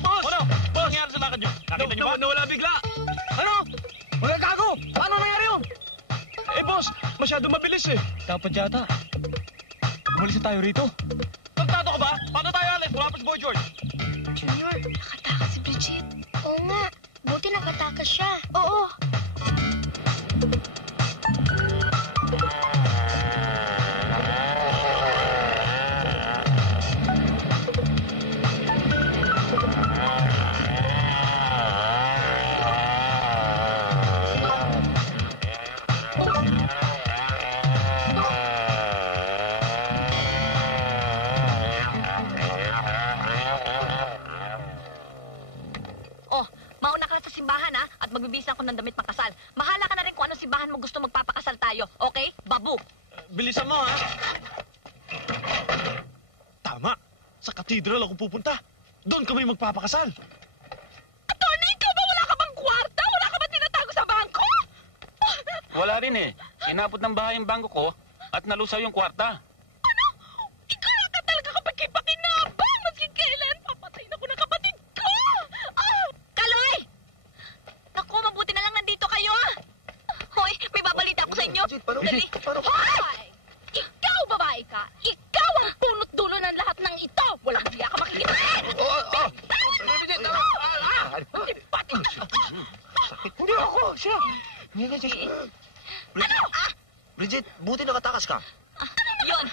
Boss! Ano? Boss, nangyari sa lakad niyo? Nakita niyo ba? Nawala bigla. Ano? Wala gago. Paano nangyari yun? Eh, boss, masyado mabilis eh. Dapat yata. Umalis na tayo rito. Tagtado ka ba? Paano tayo alis? Wala pa si Boy George. Junior, nakatakas si Bridget. Oo nga. Buti nakatakas siya. Oo. Oh, mauna ka na sa simbahan, ha? At magbibisan ko ng damit pangkasal. Mahala ka na simbahan mo gusto magpapakasal tayo, okay? Babu! Bilisan mo, ha? Tama. Sa katedral ako pupunta. Doon kami magpapakasal. Attorney, ikaw ba wala ka bang kwarta? Wala ka ba tinatago sa bangko? Wala rin eh. Inabot ng bahay yung bangko ko at nalusaw yung kwarta. Ikaw ka talaga kapag kipakinabang. Maski kailan, papatayin ako ng kapatid ko. Kaloy! Naku, mabuti na lang nandito kayo, ah! Hoy, may babalita ako sa inyo. Dali. Hoy! Ikaw, babae ka. Ikaw ang punot dulo ng lahat ng ito. Walang hiya ka makikita. Hindi ako, siya. Bridget, buti nakatakas ka. Yun.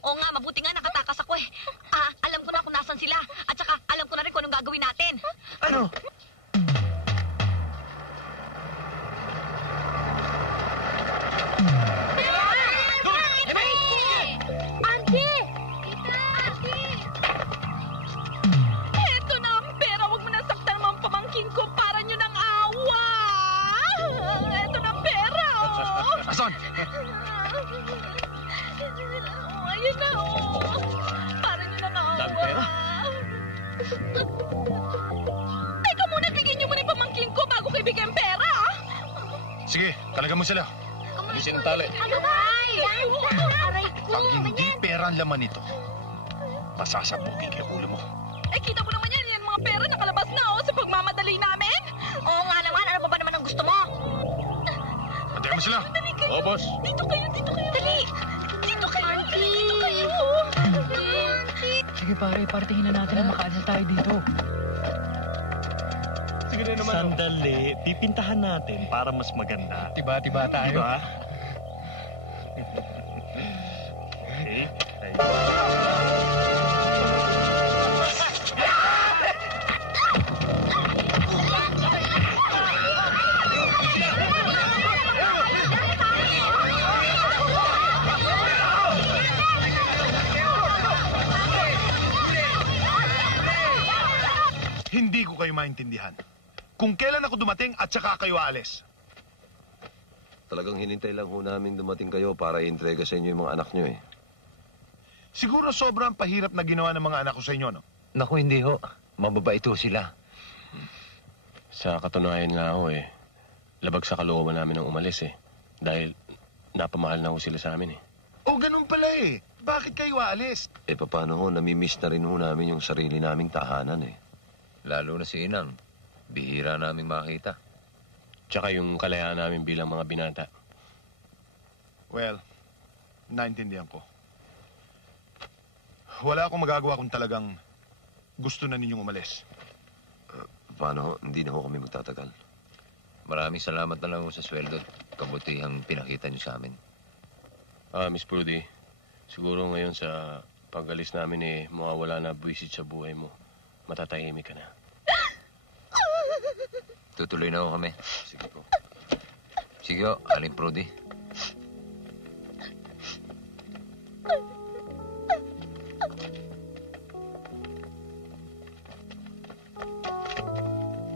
Oo nga, mabuti nga nakatakas ako eh. Alam ko na kung nasan sila. At saka, alam ko na rin kung anong gagawin natin. Ano? Auntie! Eto na ang pera. Huwag mo nang saktan mga pamangkin ko para nyo ng awa. Eto na ang pera, oh. Asan? Ayun na, oh. Para nyo ng awa. Dami pera? Teka muna, bigyan nyo muna yung pamangkin ko bago ko ibigay ang pera, ah. Sige, talaga mo sila. Alisin ang tali. Ano ba? Aray ko. Pag hindi pera ang laman nito, masasabugin kay ulo mo. Eh, kita mo naman yan mga pera nakalabas na, oh, sa pagmamadali namin. Oo nga naman, ano ba naman ang gusto mo? Antayin mo sila. Oo, boss. Dito kayo. Dali. Dito kayo. Dito kayo. Sige pare, partihin na natin na makaalis tayo dito. Sige na naman. Sandali, pipintahan natin para mas maganda. Tiba-tiba tayo. Diba? Okay. Hindi ko kayo maintindihan. Kung kailan ako dumating at saka kayo alis. Talagang hinintay lang ho namin dumating kayo para i-entrega sa inyo yung mga anak nyo eh. Siguro sobrang pahirap na ginawa ng mga anak ko sa inyo, no? Naku, hindi ho. Mababait ho sila. Sa katunayan nga ho eh. Labag sa kalooban namin ang umalis eh. Dahil napamahal na ho sila sa amin eh. O ganun pala eh. Bakit kayo alis? Eh paano ho, namimiss na rin ho namin yung sarili naming tahanan eh. Lalo na si Inang. Bihira naming makita. Tsaka yung kalayaan namin bilang mga binata. Well, naintindihan ko. Wala akong magagawa kung talagang gusto na ninyong umalis. Paano ho? Hindi na ho kami magtatagal. Maraming salamat na lang ho sa sweldo. Kabutihang pinakita niyo sa amin. Miss Prudy, siguro ngayon sa pag-alis namin eh, mawawala na buwisit sa buhay mo. Matatahimik ka na. Tutuloy na ho kami. Sige po. Sige ho, Aling Prudy.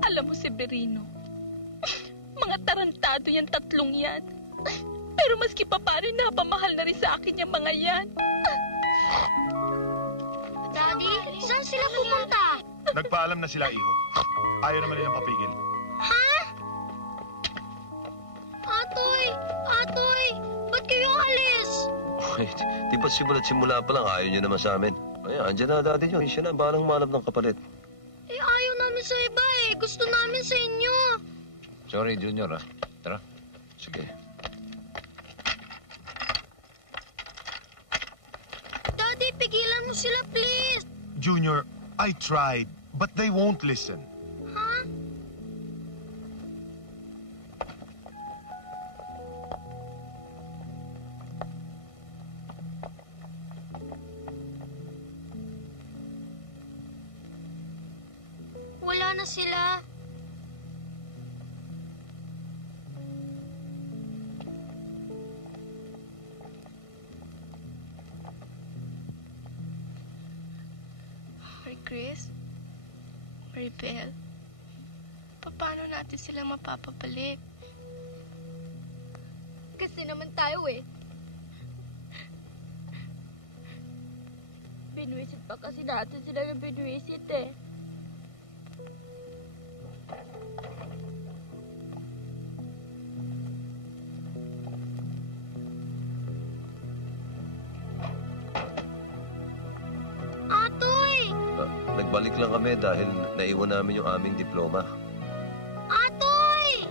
Alam mo, Severino, mga tarantado yan, tatlong yan. Pero maski pa paano, napamahal na rin sa akin yung mga yan. Daddy, saan sila pupunta? Nagpaalam na sila, iho. Ayaw naman nilang papigil. Ha? Atoy, ba't kayo alis? Wait, di ba't simula pa lang ayaw nyo naman sa amin? Ay, andyan na dati nyo. Siya na, balang manap ng kapalit. Eh, ayaw namin sa iba eh. Gusto namin sa inyo. Sorry, Junior, ha? Tara. Sige. Daddy, pigilan mo sila, please. Junior, I tried, but they won't listen. Ha? Wala na sila. Chris, Maribel, paano natin sila mapapabalik? kasi naman tayo eh. Binwisit pa kasi natin sila ng binwisit eh. Atoy! Nagbalik lang kami dahil naiwan namin yung aming diploma. Atoy!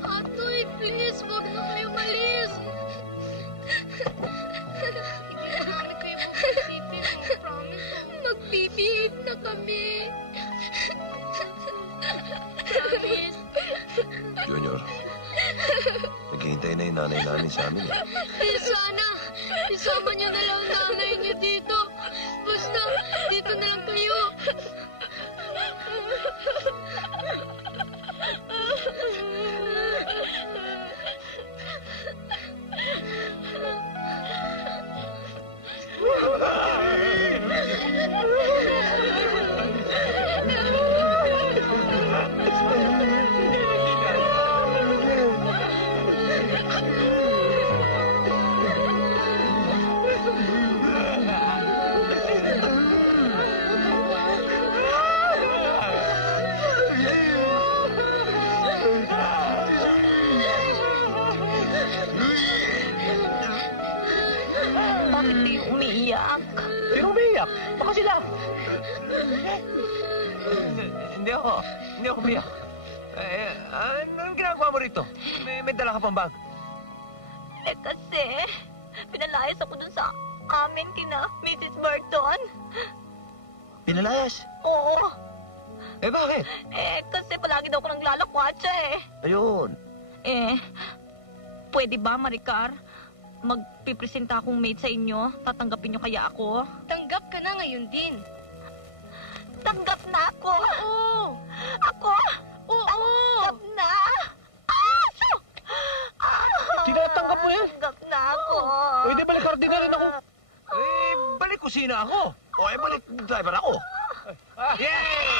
Atoy, please, wag na kayo malis. Hindi na namin kayo mag-behave, promise. Mag-behave na kami. Promise. Junior, naghihintay na yung nanay namin sa amin. Sana, isama niyo na lang nanay niyo dito. Basta, dito na lang kayo. Bakit kayo umiiyak? Sino umiiyak? Baka sila. Hindi ako umiiyak. Anong ginagawa mo rito? May dala ka pang bag. Eh kasi, pinalayas ako dun sa amin kina Mrs. Burton. Pinalayas? Oo. Eh bakit? Eh kasi palagi daw ako naglalakwatsa eh. Ayun. Eh, pwede ba, Maricar? Magpipresenta akong maid sa inyo? Tatanggapin niyo kaya ako? Tanggap ka na ngayon din. Tanggap na ako! Oo! Ako? Oo! Tanggap na! Ah! Tinatanggap mo yan? Tanggap na ako! Pwede balik din na rin ako. Eh, balik kusina ako. O, balik driver ako. Yay!